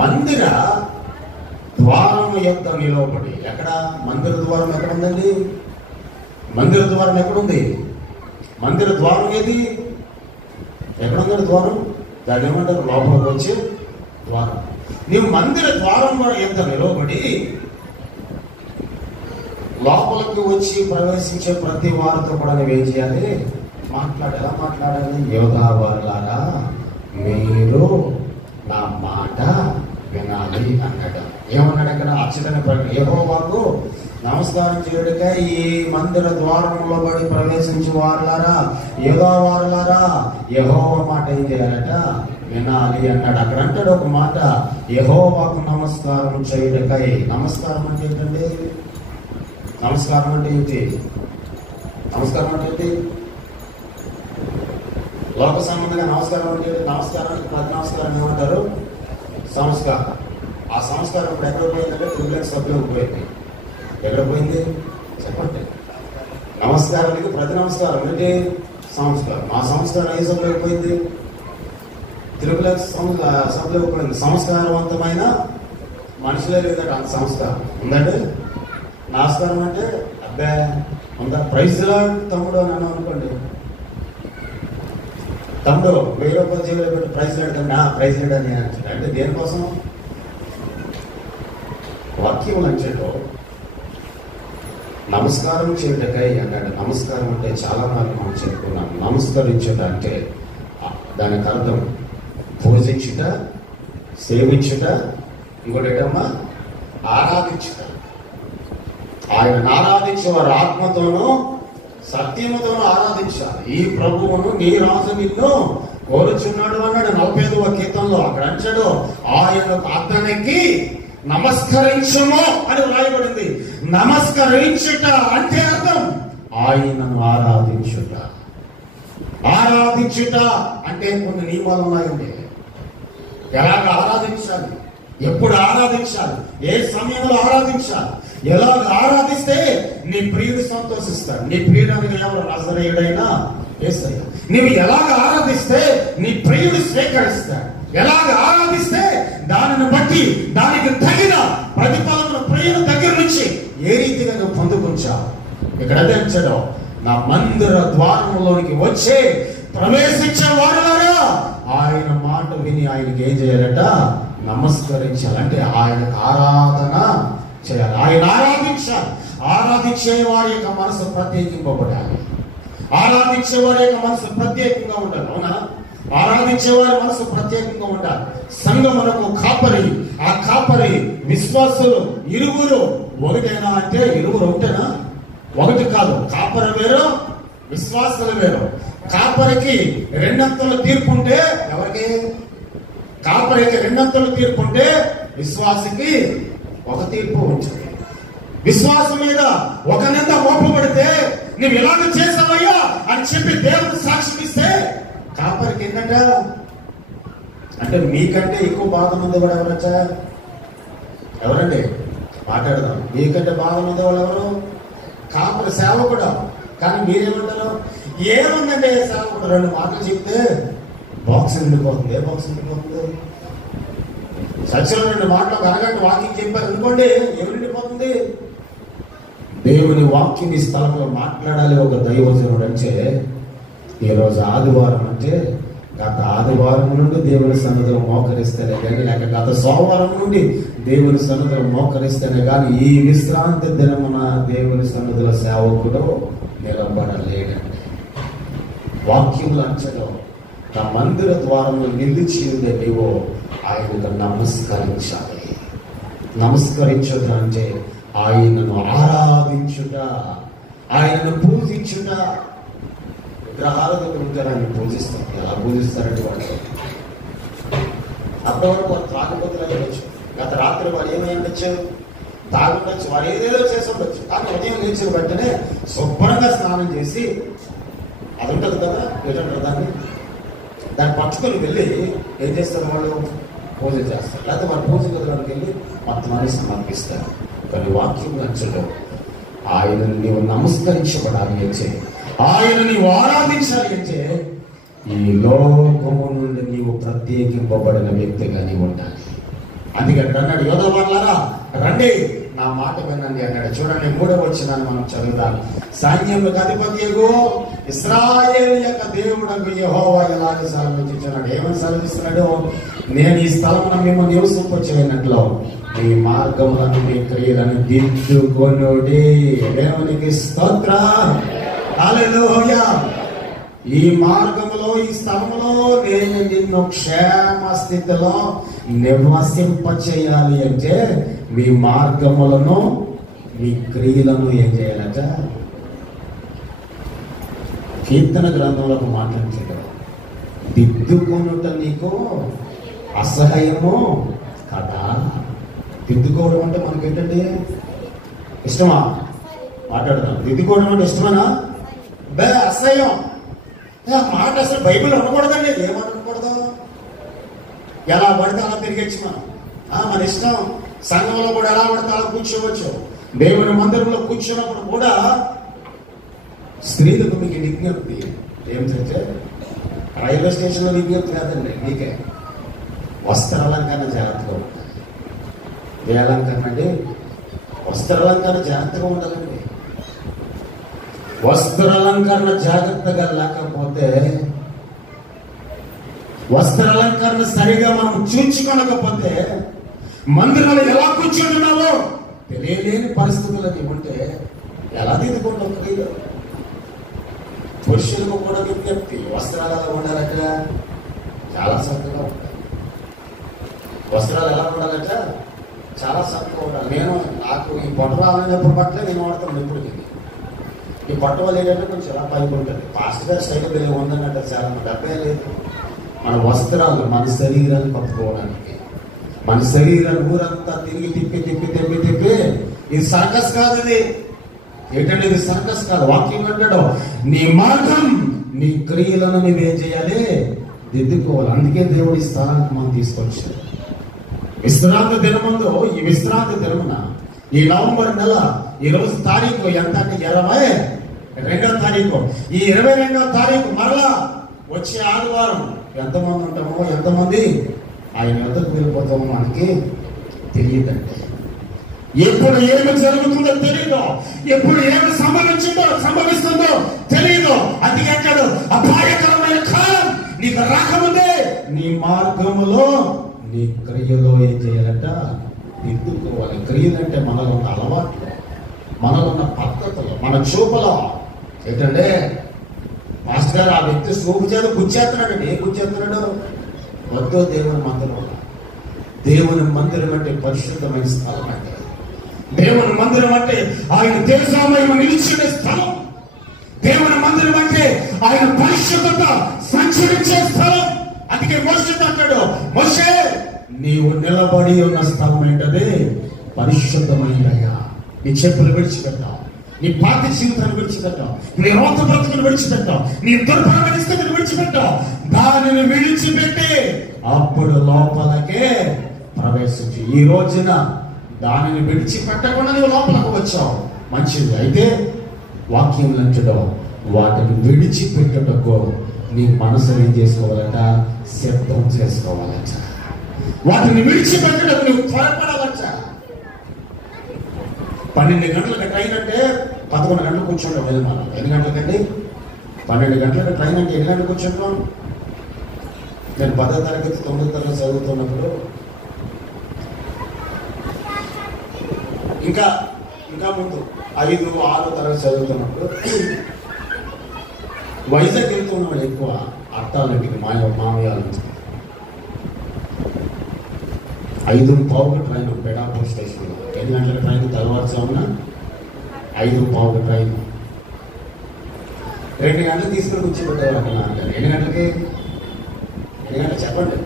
మందిర ద్వారము యొక్క నిలవబడి. ఎక్కడ మందిర ద్వారం ఎక్కడ ఉందండి? మందిర ద్వారం ఎక్కడుంది? మందిర ద్వారం ఏది? ఎక్కడుందండి ద్వారం? దాన్ని ఏమంటారు? లోపలికి వచ్చి ద్వారం. నీవు మందిర ద్వారం ఎంత నిలవబడి లోపలికి వచ్చి ప్రవేశించే ప్రతి వారితో కూడా నువ్వేం చేయాలి? ఎలా మాట్లాడాలి? యోధావారులారా మీరు నా మాట వినాలి అన్నాడు. ఏమన్నాడు అక్కడ? అక్షరమైన ప్రకటన. యెహోవాకు నమస్కారం చేయడక ఈ మందిర ద్వారంలో బడి ప్రవేశించి వారులారా యోధావారులారా యెహోవా మాట ఏం చేయాలట? వినాలి అన్నాడు. అక్కడ అంటాడు ఒక మాట, యెహోవాకు నమస్కారం చేయడకై. నమస్కారం అంటే ఏంటండి? నమస్కారం అంటే ఏంటి? నమస్కారం అంటే ఏంటి? లోక సంబంధంగా నమస్కారం అంటే నమస్కారానికి ప్రతి నమస్కారం ఏమంటారు? సంస్కారం. ఆ సంస్కారం ఇప్పుడు ఎక్కడ పోయిందంటే ట్రిబ్యులెన్స్ సభ్యులకు పోయింది. ఎక్కడ పోయింది చెప్పండి? నమస్కారానికి ప్రతి నమస్కారం ఏంటి? సంస్కారం. ఆ సంస్కారం ఏ సభ్యులకు పోయింది? ట్రిబ్యులెన్స్ సభ్యులకు పోయింది. సంస్కారవంతమైన మనుషులే లేదట అంత సంస్కారం ఉందండి. నమస్కారం అంటే అబ్బే ఉందా? ప్రైజ్ లాడ్ తమ్ముడు అని అన్నాం అనుకోండి, తమ్ముడు 1000 రూపాయలు జేబులో పెట్టి ప్రైజ్ లాడుతాడు, ప్రైజ్ లాడ్ అని అంటాడు. అంటే దేనికోసం? వాక్యం అంచేటో నమస్కారం చేయటకై అన్నాడు. నమస్కారం అంటే చాలా మంది మనం చెప్పుకున్నాం. నమస్కరించుట అంటే దానికి అర్థం పూజించుట, సేవించుట, ఇంకోటి ఏంటమ్మా ఆరాధించుట. ఆయన ఆరాధించేవారు ఆత్మతోనూ సత్యముతోనూ ఆరాధించాలి. ఈ ప్రభువును నీ రాజు నిన్ను కోరుచున్నాడు అన్నాడు 45వ కీర్తనలో. అక్కడ అంటాడు ఆయన అతనికి నమస్కరించుము అని రాయబడింది. నమస్కరించుట అంటే అర్థం ఆయనను ఆరాధించుట. ఆరాధించుట అంటే కొన్ని నియమాలు ఉన్నాయండి. ఎలాగ ఆరాధించాలి, ఎప్పుడు ఆరాధించాలి, ఏ సమయంలో ఆరాధించాలి, ఎలాగ ఆరాధిస్తే నీ ప్రియుడు సంతోషిస్తాడు. నీ ప్రియుడానికి ఎవరు? నజరేయుడైన యేసయ్య. నీవు ఎలాగ ఆరాధిస్తే నీ ప్రియుడు స్వీకరిస్తాడు. ఎలాగ ఆరాధిస్తే దానిని బట్టి దానికి తగిన ప్రతిఫలమును ప్రియుల దగ్గర నుంచి ఏ రీతిగా నువ్వు పొందుకుంటావు? ఇక్కడ అదే అంటాడు, నా మందిర ద్వారములోనికి వచ్చే ప్రవేశించే వారులారా ఆయన మాట విని ఆయనకి ఏం చేయాలట? నమస్కరించాలంటే ఆయనకు ఆరాధన చేయాలి. ఆయన ఆరాధించాలి. ఆరాధించే వారి యొక్క మనసు ప్రత్యేకింపబడాలి. ఆరాధించే వారి యొక్క మనసు ప్రత్యేకంగా ఉండాలి. అవునా? ఆరాధించే వారి మనసు ప్రత్యేకంగా ఉండాలి. సంఘమునకు కాపరి, ఆ కాపరి విశ్వాసులు ఇరువురు ఒకటేనా అంటే ఇరువురు ఒకటేనా? ఒకటి కాదు. కాపరి వేరు, విశ్వాసులు వేరు. కాపరికి రెండంతల తీర్పు ఉంటే ఎవరికి? కాపరికి రెండంతల తీర్పు ఉంటే విశ్వాసికి ఒక తీర్పు ఉంటుంది. విశ్వాసం మీద ఒక నింద మోపబడితే నువ్వు ఇలాగ చేసావయ్యా అని చెప్పి దేవుడు సాక్ష్యం ఇస్తే కాపరికి ఏంటంట? అంటే మీకంటే ఎక్కువ బాధ మంది కూడా ఎవరచ్చా? ఎవరండి? మాట్లాడదాం. మీకంటే బాధ మంది వాళ్ళు ఎవరు? కాపరి సేవకుడు. కానీ మీరేమంటారు? ఏముందంటే సేవకుడు రెండు మాటలు చెప్తే బాక్స్ నిండిపోతుంది. ఏ బాక్స్ నిండిపోతుంది? సత్యంలో రెండు మాటలు అరగంట వాక్యం చెప్పారు అనుకోండి, ఎవరు నిండిపోతుంది? దేవుని వాక్యం ఈ స్థలంలో మాట్లాడాలి ఒక దైవజనుడు అంటే ఈరోజు ఆదివారం అంటే గత ఆదివారం నుండి దేవుని సన్నిధిలో మోకరిస్తేనే కానీ, లేక గత సోమవారం నుండి దేవుని సన్నిధిలో మోకరిస్తేనే కానీ ఈ విశ్రాంతి దినమున దేవుని సన్నిధిలో సేవకుడు నిలబడలేడండి. వాక్యములు అంచడం నా మందిర ద్వారంలో నిలిచి ఉండే నీవు ఆయనకు నమస్కరించాలి. నమస్కరించుట అంటే ఆయనను ఆరాధించుట, ఆయనను పూజించుట. విగ్రహాల దగ్గర ఉంటారు, ఆయన పూజిస్తారు. ఎలా పూజిస్తారంటే వాళ్ళు అప్పటి వరకు వారు త్రాగుబోతులు అయ్యవచ్చు. గత రాత్రి వారు ఏమై ఉండొచ్చు? తాగుండొచ్చు, వారు ఏదేదో చేసి ఉండొచ్చు. కానీ ఉదయం లేచిన వెంటనే శుభ్రంగా స్నానం చేసి అది ఉంటుంది కదా, ఏంటంటారు దాన్ని పట్టుకొని వెళ్ళి ఏం చేస్తారు? వాళ్ళు పూజ చేస్తారు. లేకపోతే వారు పూజ గదిలోకి వెళ్ళి మొత్తం అన్ని సమర్పిస్తారు. కానీ వాక్యం నచ్చడం ఆయనను నీవు నమస్కరించబడాలి అంటే, ఆయన నీవు ఆరాధించాలి అంటే ఈ లోకము నుండి నీవు ప్రత్యేకింపబడిన వ్యక్తిగా నీవు ఉండాలి. అందుకని అన్నాడు, యోధవాళ్ళారా రండి నా మాట వినండి అన్నాడు. చూడండి 3వ వచనాన్ని మనం చదువుతాం. సైన్యములకు అధిపతియగు ఇశ్రాయేలు యొక్క దేవుడకు యెహోవా ఎలాగ సెలవిస్తున్నాడు? ఏమని సెలవిస్తున్నాడు? నేను ఈ స్థలమున మిమ్మల్ని నివసింపచేయనట్లు మీ మార్గములను మీ క్రియలను దిద్దుకొనుడి. దేవునికి స్తోత్రం. హల్లెలూయా. ఈ మార్గములో, ఈ స్థలములో నేను నిన్ను క్షేమ స్థితిలో నివసింపచేయాలి అంటే మీ మార్గములను మీ క్రియలను ఏం చేయాలట? కీర్తన గ్రంథంలో ఒక మాట అంటాడు, దిద్దుకొనుట నీకు అసహ్యము కదా. దిద్దుకోవడం అంటే మనకి ఏంటండి? ఇష్టమా? మాట్లాడదాం. దిద్దుకోవడం అంటే ఇష్టమేనా? అసహ్యం. మాట అసలు బైబిల్ ఉండకూడదండి. ఏమనకూడదు? ఎలా పడితే అలా తిరిగచ్చు మనం. మన ఇష్టం. సంఘంలో కూడా ఎలా పడితే అలా కూర్చోవచ్చు. దేవుని మందిరంలో కూర్చున్నప్పుడు కూడా స్త్రీలకు మీకు విజ్ఞప్తి ఏమిటంటే, రైల్వే స్టేషన్లో విజ్ఞప్తి కాదండి, మీకే వస్త్రాలంకరణ జాగ్రత్తగా ఉండాలి. ఏ అలంకరణ అండి? వస్త్రాలంకరణ జాగ్రత్తగా ఉండాలండి. వస్త్రాలంకరణ జాగ్రత్తగా లేకపోతే, వస్త్రాలంకరణ సరిగా మనం చూచుకోనకపోతే, మందిరంలో ఎలా కూర్చుంటున్నావో తెలియలేని పరిస్థితులకి ఉంటే ఎలా దిద్దుకుంటాం? క్రియలు పురుషులకు కూడా విజ్ఞప్తి, వస్త్రాలు ఎలా ఉండాలట? చాలా చక్కగా ఉండాలి. వస్త్రాలు ఎలా ఉండాలట? చాలా చక్కగా ఉండాలి. నాకు ఈ పొట్ట రాలేనప్పుడు పట్ల నేను వాడతాను. ఇప్పటికి ఈ పొట్ట వల్ల ఏంటంటే కొంచెం ఎలా పైకి ఉంటుంది. ఫాస్ట్ గా స్టైల్ బిల్లు ఉందన్నట్టు చాలా డబ్బే లేదు. మన వస్త్రాలు మన శరీరాన్ని కప్పుకోవడానికి, మన శరీరాన్ని ఊరంతా తిరిగి తిప్పి తిప్పి తిప్పి తిప్పి ఇది సర్కస్ కాదు. ఇది ఏంటంటే ఇది సర్కస్ కాదు. వాక్యం అంటాడు, నీ మార్గం నీ క్రియలను నువ్వేం చేయాలి? దిద్దుకోవాలి. అందుకే దేవుడు ఈ స్థానానికి మనం తీసుకొచ్చాడు. విశ్రాంతి దినముందు, ఈ విశ్రాంతి దినమున ఈ నవంబర్ నెల 20 తారీఖు ఎంత అంటే 22వ తారీఖు. ఈ 22వ తారీఖు మరలా వచ్చే ఆదివారం ఎంతమంది ఉంటామో, ఎంతమంది ఆయన వద్దకు వెళ్ళిపోతామో మనకి తెలియదండి. ఎప్పుడు ఏమి జరుగుతుందో తెలియదు, ఎప్పుడు ఏమి సంభవిస్తుందో తెలియదు. అది అంటాడు, అపాయకరమైన కాలం నీకు రాకముందే నీ మార్గములో నీ క్రియలో ఏం చేయాలంట, దిద్దుకోవాలి. క్రియలంటే మనలో ఉన్న అలవాట్లు, మనలో ఉన్న పద్ధతులు, మన చూపులో. ఏంటంటే మాస్టర్ గారు ఆ వ్యక్తి సూపు చేత గుచ్చేస్తున్నాడు. ఏం గుచ్చేస్తున్నాడు? వద్దు. దేవుని మందిరం, దేవుని మందిరం అంటే పరిశుద్ధమైన స్థలం. అంటే దేవుని మందిరం అంటే ఆయన దేశమహిమ నిలిచిన స్థలం. దేవుని మందిరం అంటే ఆయన పరిశుద్ధత సంచరించే స్థలం. అందుకే మోషేతో అంటాడు, మోషే నీవు నిలబడి ఉన్న స్థలం ఏంటది? పరిశుద్ధమైనయ్యా. నీ చెప్పులు విడిచిపెట్టావు, నీ పాత జీవితాన్ని విడిచిపెట్టావు, నీ రోత బ్రతుకులు విడిచిపెట్టావు, నీ దుర్భరమైన స్థితిని విడిచిపెట్టావు. దానిని విడిచిపెట్టి అప్పుడు లోపలకే ప్రవేశించి, ఈ రోజున దానిని విడిచిపెట్టకుండా నువ్వు లోపలకు వచ్చావు. మంచిది. అయితే వాక్యం లంచడం వాటిని విడిచిపెట్టుటకు నీ మనసుని ఏం చేసుకోవాలట? సిద్ధం చేసుకోవాలట. వాటిని విడిచిపెట్టడం నువ్వు త్వరపడవచ్చ. 12 గంటలకు ట్రైన్ అంటే 11 గంటలకు కూర్చుంటాం. వెళ్ళి మనం ఎన్ని గంటలకండి? 12 గంటలకు ట్రైన్ అంటే ఎన్ని గంటలకు కూర్చుంటాం? నేను 10వ తరగతి 9వ తరగతి చదువుతున్నప్పుడు, ఇంకా ముందు 5, 6 తరగతి చదువుతున్నప్పుడు వైజాగ్ వెళ్తున్న వాళ్ళు ఎక్కువ అత్తాలింటికి, మామయ్యాల 5:15 ట్రైన్ పెడాపూర్ స్టేషన్లో. ఎన్ని గంటల ట్రైన్? తెల్లవారుజామున 5:15 ట్రైన్. 2 గంటలు తీసుకుని కూర్చోబెట్టేవారు అక్కడ. ఎన్ని గంటలకి? ఎన్ని గంటలు చెప్పండి?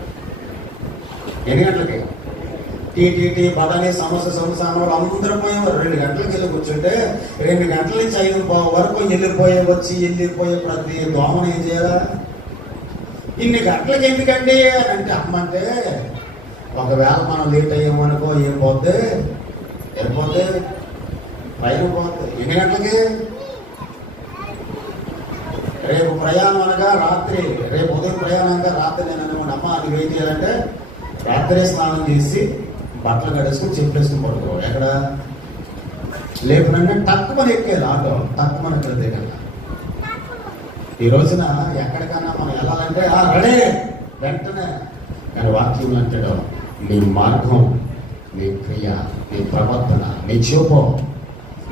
ఎన్ని గంటలకి? టీ బఠానీ సమోసా అన్నవాళ్ళు అందరూ పోయేవారు. 2 గంటలకు వెళ్ళి కూర్చుంటే 2 గంటల నుంచి 5:15 వరకు వెళ్ళిపోయే ప్రతి దోమను ఏం చేయాలా? ఇన్ని గంటలకు ఎందుకండి అని అంటే, అమ్మంటే ఒకవేళ మనం లేట్ అయ్యామనుకో ఏం పోద్ది? పైన పోద్ది. ఎన్ని గంటలకి? రేపు ప్రయాణం అనగా రాత్రి, రేపు ఉదయం ప్రయాణం అనగా రాత్రి నేను అనుకోండి, అమ్మ అది వెయిట్ చేయాలంటే రాత్రే స్నానం చేసి బట్టలు కడేసుకుని చెప్పేసుకుని పడుకోవాలి. ఎక్కడ లేపునంటే తక్కువని ఎక్కేది ఆటో, తక్కువని ఎక్కడ దిగాలి. ఈ రోజున ఎక్కడికన్నా మనం వెళ్ళాలంటే రెడీ వెంటనే. కానీ వాక్యం అంటాడు, నీ మార్గం, నీ క్రియ, నీ ప్రవర్తన, నీ చూపు,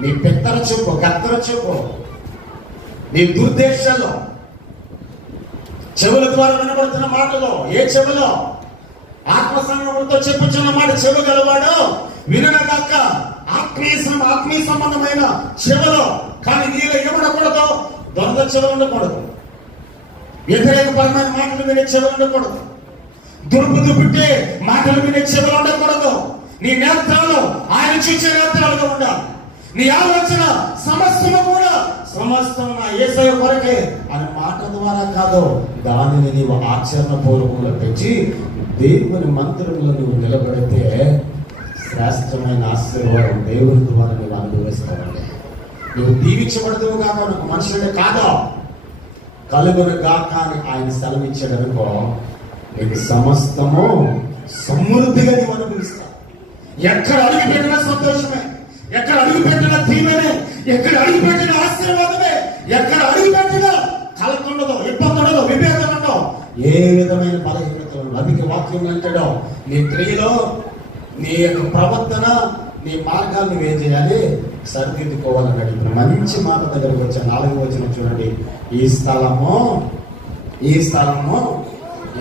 నీ పెత్తర చూపు, కత్తర చూపు, నీ దుర్దేశాలు, చెవుల ద్వారా వినబడుతున్న మాటలు, ఏ చెవులో ఆత్మసంగంతో చెప్పుచున్న మాట చెవు గలవాడు వినగాక. ఆత్మీయ సంబంధమైన చెవులో. కానీ నీలో ఏమనకూడదు? దొంగ చెవులు ఉండకూడదు, వ్యతిరేకపరమైన మాటలు వినే చెవులు ఉండకూడదు, దుర్బుద్ధి పుట్టే మాటలు వినే చెవులు ఉండకూడదు. నీ నేత్రాలు ఆయన చూసే నేత్రాలుగా ఉండాలి. నీ ఆలోచన సమస్తం నా యేసయ్య కొరకే అనే మాట ద్వారా కాదు, దానిని నీవు ఆచరణ పూర్వకంలో పెంచి దేవుని మందిరంలో నువ్వు నిలబడితే శ్రేష్టమైన ఆశీర్వాదం దేవుని ద్వారా నువ్వు అనుభవిస్తావండి. నువ్వు దీవించబడతావు కాక ఒక మనుషుడే కాదు, కలుగును గాక అని ఆయన సెలవిచ్చాడనుకో, నీకు సమస్తము సమృద్ధిగా నువ్వు అనుభవిస్తావు. ఎక్కడ అడుగు పెట్టినా సంతోషమే, ఎక్కడ అడుగు పెట్టినా దీవెనే, ఎక్కడ అడుగు పెట్టినా ఆశీర్వాదమే, ఎక్కడ అడుగు పెట్టినా కలత ఉండదు, ఇబ్బంది ఉండదు, విభేదం ఉండదు, ఏ విధమైన బలహీనత ఉండదు. అందుకే వాక్యం అంటాడు, నీ క్రియలో నీ యొక్క ప్రవర్తన, నీ మార్గాలు నువ్వేం చేయాలి? సరిదిద్దుకోవాలన్నాడు. ఇప్పుడు మంచి మాట దగ్గరకు వచ్చా. 4వ వచనం చూడండి. ఈ స్థలము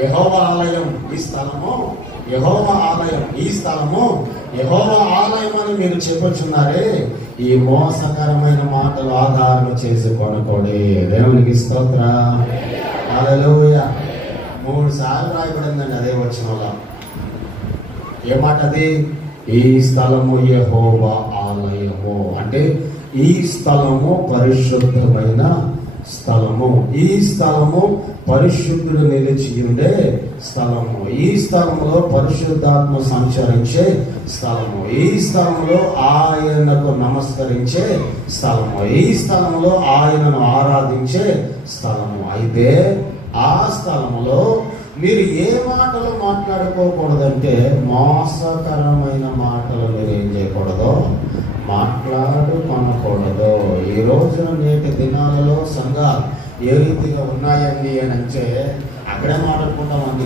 యెహోవా ఆలయం, ఈ స్థలము యెహోవా ఆలయం, ఈ స్థలము యెహోవా ఆలయం అని మీరు చెప్పుచున్నారే, ఈ మోసకరమైన మాటలు ఆధారం చేసుకొనకూడే. దేవునికి స్తోత్రం, హల్లెలూయా. 3 సార్లు రాయబడిందండి అదే వచనంలో. ఏ మాట అది? ఈ స్థలము యెహోవా ఆలయము అంటే ఈ స్థలము పరిశుద్ధమైన స్థలము, ఈ స్థలము పరిశుద్ధుడు నిలిచి ఉండే స్థలము, ఈ స్థలములో పరిశుద్ధాత్మ సంచరించే స్థలము, ఈ స్థలములో ఆయనకు నమస్కరించే స్థలము, ఈ స్థలములో ఆయనను ఆరాధించే స్థలము. అయితే ఆ స్థలములో మీరు ఏ మాటలు మాట్లాడుకోకూడదంటే మోసకరమైన మాటలు మీరు ఏం చేయకూడదు, మాట్లాడుకొనకూడదు. ఈ రోజున నేటి దినాలలో సంఘాలు ఏ రీతిగా ఉన్నాయండి అని అంటే అక్కడే మాట్లాడుకుంటామండి.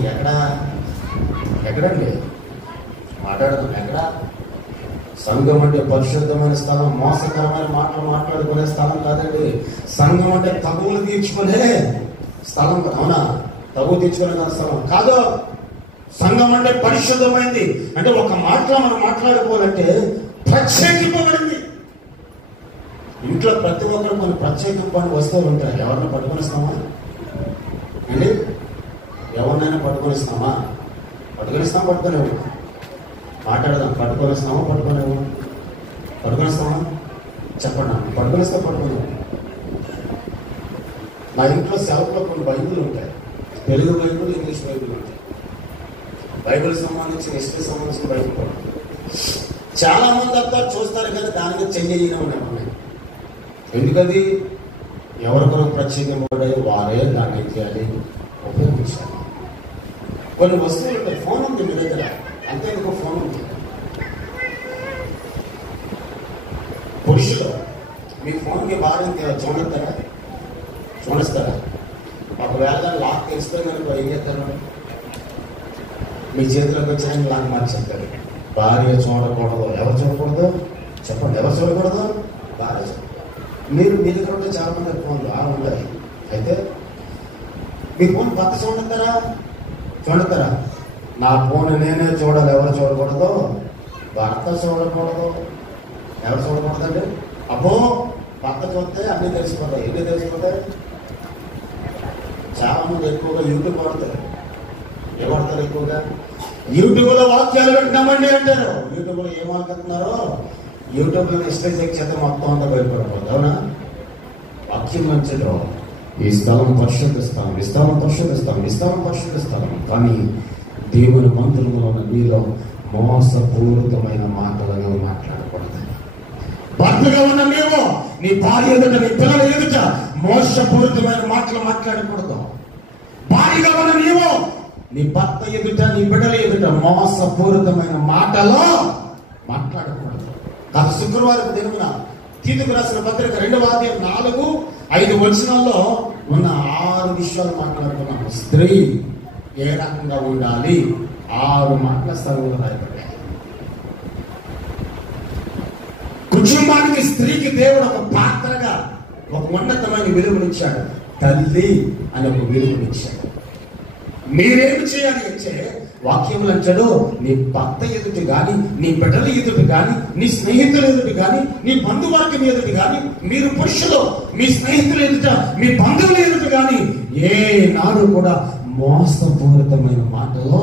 ఎక్కడండి మాట్లాడదాం? ఎక్కడ? సంఘం అంటే పరిశుద్ధమైన స్థలం, మోసకరమైన మాటలు మాట్లాడుకునే స్థలం కాదండి. సంఘం అంటే తగువులు తీర్చుకునే స్థలం. అవునా? తగువు తీర్చుకునే స్థలం కాదు. సంఘం అంటే పరిశుద్ధమైంది. అంటే ఒక మాటలో మనం మాట్లాడుకోవాలంటే ప్రత్యేకింపబడింది. ఇంట్లో ప్రతి ఒక్కరు కొన్ని ప్రత్యేకింపని వస్తువులు ఉంటాయి. ఎవరిని పట్టుకొనిస్తామా అండి? ఎవరినైనా పట్టుకొనిస్తామా? పట్టుకొనిలేవు. మాట్లాడదాం. పట్టుకొనిస్తామా? పట్టుకొనిస్తామా? చెప్పండి. పట్టుకొనిలేవు. నా ఇంట్లో సెల్ఫ్లో కొన్ని బైబిల్ ఉంటాయి. తెలుగు బైబిల్, ఇంగ్లీష్ బైబిల్ ఉంటాయి. బైబిల్ సంబంధించిన హిస్టరీ సంబంధించిన బైబిల్ కూడా చాలా మంది అంతా చూస్తారు కానీ దానికి చెయ్యడం ఉన్నాయి. ఎందుకది? ఎవరి కొరకు ప్రత్యేకపడే వారే దాన్ని చేయాలి, ఉపయోగించాలి. కొన్ని వస్తువులు ఉంటాయి. ఫోన్ ఉంది మీ దగ్గర, అంతేందుకు ఫోన్ ఉంది. పురుషులు మీ ఫోన్కి భార్య చూడస్తారా? ఒకవేళ లాక్ తెలిసిపోయిందనుకో ఏం చేస్తారు? మీ చేతిలోకి వచ్చిన లాక్ మార్చేస్తారు. భార్య చూడకూడదు. ఎవరు చూడకూడదు చెప్పండి? ఎవరు చూడకూడదు? భార్య. మీ దగ్గర ఉంటే చాలా మంది ఫోన్లు ఉంటాయి. అయితే మీ ఫోన్ భర్త చూడతారా? నా ఫోన్ నేనే చూడాలి. ఎవరు చూడకూడదు? భర్త చూడకూడదు. ఎవరు చూడకూడదండి? అబ్బో భర్త చూస్తే అన్నీ తెలిసిపోతాయి. ఎన్ని తెలిసిపోతాయి? చాలా మంది ఎక్కువగా యూట్యూబ్ వాడతారు. ఏం వాడతారు? ఎక్కువగా యూట్యూబ్లో వాక్యాలు వింటామండి అంటారు. యూట్యూబ్లో ఏం వాడుతున్నారో యూట్యూబ్లో హిస్టరీ చెక్ చేస్తే మొత్తం అంతా బయటపడిపోతుంది. అవునా? వాక్యం మంచిదో. ఈ స్థలం పరిశుద్ధ స్థలం, కానీ దేవుని మందిరంలో ఉన్న మీలో మోసపూరితమైన మాటలను మాట్లాడకూడదు. భర్తగా ఉన్న మేము నీ భార్య ఎదుట, నీ పిల్లల ఎదుట మోసపూరితమైన మాటలు మాట్లాడకూడదు. భార్యగా ఉన్న నీవు నీ భర్త ఎదుట, నీ బిడ్డల ఎదుట మోసపూరితమైన మాటలు మాట్లాడకూడదు. గత శుక్రవారం దినమున తీతుకు రాసిన పత్రిక 2వ అధ్యాయం 4-5 వచనాల్లో ఉన్న 6 విషయాలు మాట్లాడుకున్నాము. స్త్రీ ఏ రకంగా ఉండాలి 6 మాటల స్థలంలో రాయబడ్డాయి. కుటుంబానికి స్త్రీకి దేవుడు ఒక పాత్రగా ఒక ఉన్నతమైన విలువనిచ్చాడు. తల్లి అని ఒక విలువనిచ్చాడు. మీరేమి చేయాలి అంటే వాక్యములు అంటాడు, నీ భర్త ఎదుటి కానీ, నీ బిడ్డల ఎదుటి కానీ, నీ స్నేహితుల ఎదుటి కానీ, నీ బంధువర్గం ఎదుటి కానీ, మీరు పురుషులు మీ స్నేహితుల ఎదుట, మీ బంధువుల ఎదుటి కానీ ఏ నాడు కూడా మోసపూరితమైన మాటలో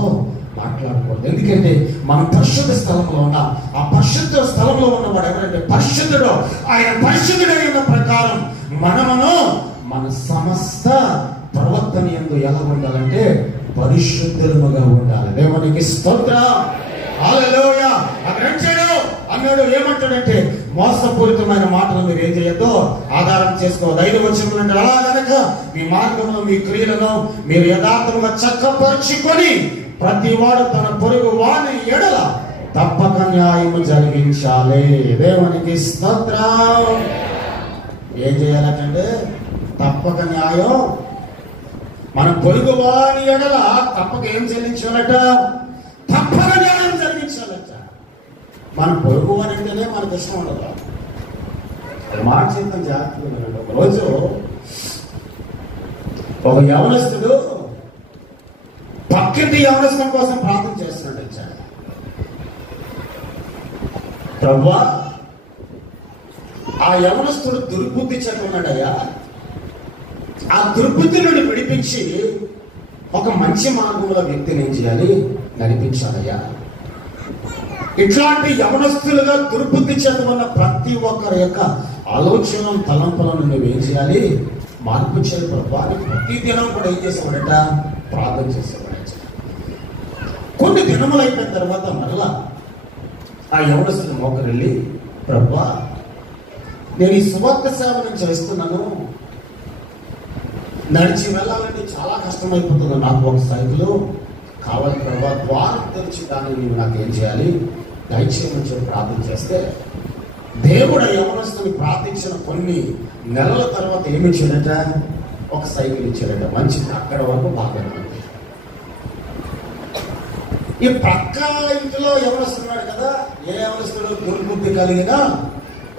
మాట్లాడకూడదు. ఎందుకంటే మనం పరిశుద్ధ స్థలంలో ఉన్నాం. ఆ పరిశుద్ధ స్థలంలో ఉన్నవాడు ఎవరంటే పరిశుద్ధుడు. ఆయన పరిశుద్ధుడైన ప్రకారం మనమును మన సమస్త ప్రవర్తన యందు ఎలా ఉండాలంటే పరిశుద్ధులుగా ఉండాలి. దేవునికి స్తోత్రం. హల్లెలూయా. అన్నాడు ఏమంటాడంటే మోసపూరితమైన మాటలు మీరు ఏం చేయొద్దు, ఆధారం చేసుకోవాలి. 5వ వచనం అంటే అలా గనక మీ మార్గంలో మీ క్రియలను మీరు యథార్థంగా చక్కపరుచుకొని ప్రతి వాడు తన పొరుగు వాని ఎడల తప్పక న్యాయము జరిగించాలి. దేవునికి స్తోత్రం. ఏం చేయాలంటే తప్పక న్యాయం. మన పొరుగు వాని ఎడల తప్పక ఏం చెల్లించాలట? తప్పక న్యాయం జరిగించాలట. మన పొరుగు వాని అంటేనే మనకు ఇష్టం ఉండదు. మాట చేద్దాం జాగ్రత్తగా. ఒకరోజు ఒక యవనస్తుడు పక్కింటి యవనస్తుల కోసం ప్రార్థన చేస్తున్నాడు. ప్రభువా, ఆ యవనస్తుడు దుర్బుద్ధి చెట్టున్నాడయ్యా, ఆ దుర్బుద్ధి నుండి విడిపించి ఒక మంచి మార్గంలో వ్యక్తిని ఏం చేయాలి? నడిపించాలయ్యా. ఇట్లాంటి యవనస్తులుగా దుర్బుద్ధి చెందుతున్న ప్రతి ఒక్కరి యొక్క ఆలోచన తలంపులను నువ్వేం చేయాలి? మార్పు చేయాలి. ప్రభుత్వాన్ని ప్రతి దినం కూడా ఏం చేసేవాడట? ప్రార్థన చేసేవాడట. కొన్ని దినములు అయిపోయిన తర్వాత మరలా ఆ యవనస్తుడు మోకరిల్లి, ప్రభువా, నేను ఈ సువార్త సేవను చేస్తున్నాను, నడిచి వెళ్ళాలంటే చాలా కష్టమైపోతుంది. నాకు ఒక సైకిల్ కావాలి ప్రభా, ద్వారం తెరిచి దాన్ని నీవు నాకు ఏం చేయాలి, దయచేయమని చెప్పి ప్రార్థన చేస్తే దేవుడు యవనస్తుని ప్రార్థించిన కొన్ని నెలల తర్వాత ఏమి ఇచ్చాడట, ఒక సైకిల్ ఇచ్చాడట. మంచిది, అక్కడ వరకు బాగానే ఉంది. ఈ పక్క ఇంటిలో యవనస్తున్నాడు కదా, ఏ యవనస్తుడు దుర్బుద్ధి కలిగిన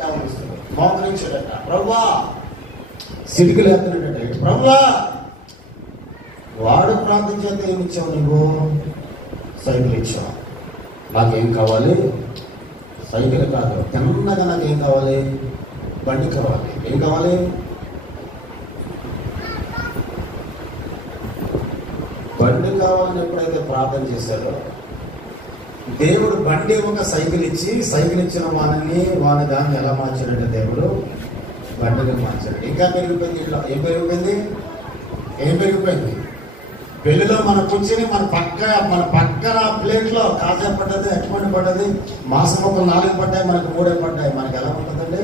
యవనస్తుడు మోకరించాడట, ప్రభువా సిటికలు ఎత్తున్నాడట, ప్రభువా వాడు ప్రార్థన చేస్తే ఏమి ఇచ్చావు, నువ్వు సైకిల్ ఇచ్చావు. నాకేం కావాలి, సైకిల్ కాదు, తిన్నగా నాకేం కావాలి, బండి కావాలి. ఏం కావాలి, బండి కావాలని ఎప్పుడైతే ప్రార్థన చేశాడో దేవుడు బండి ఒక సైకిల్ ఇచ్చి, సైకిల్ ఇచ్చిన వాని దాన్ని ఎలా మార్చాడంటే దేవుడు బండిగా మార్చాడు. ఇంకా పెరిగిపోయింది. ఇంట్లో ఏం పెరిగిపోయింది, పెళ్లిలో మన కూర్చొని మన పక్కన ప్లేట్లో కాజా పడ్డది, అటువంటి పడ్డది, మాసం ఒక 4 పడ్డాయి, మనకు 3 పడ్డాయి. మనకి ఎలా ఉంటుందండి,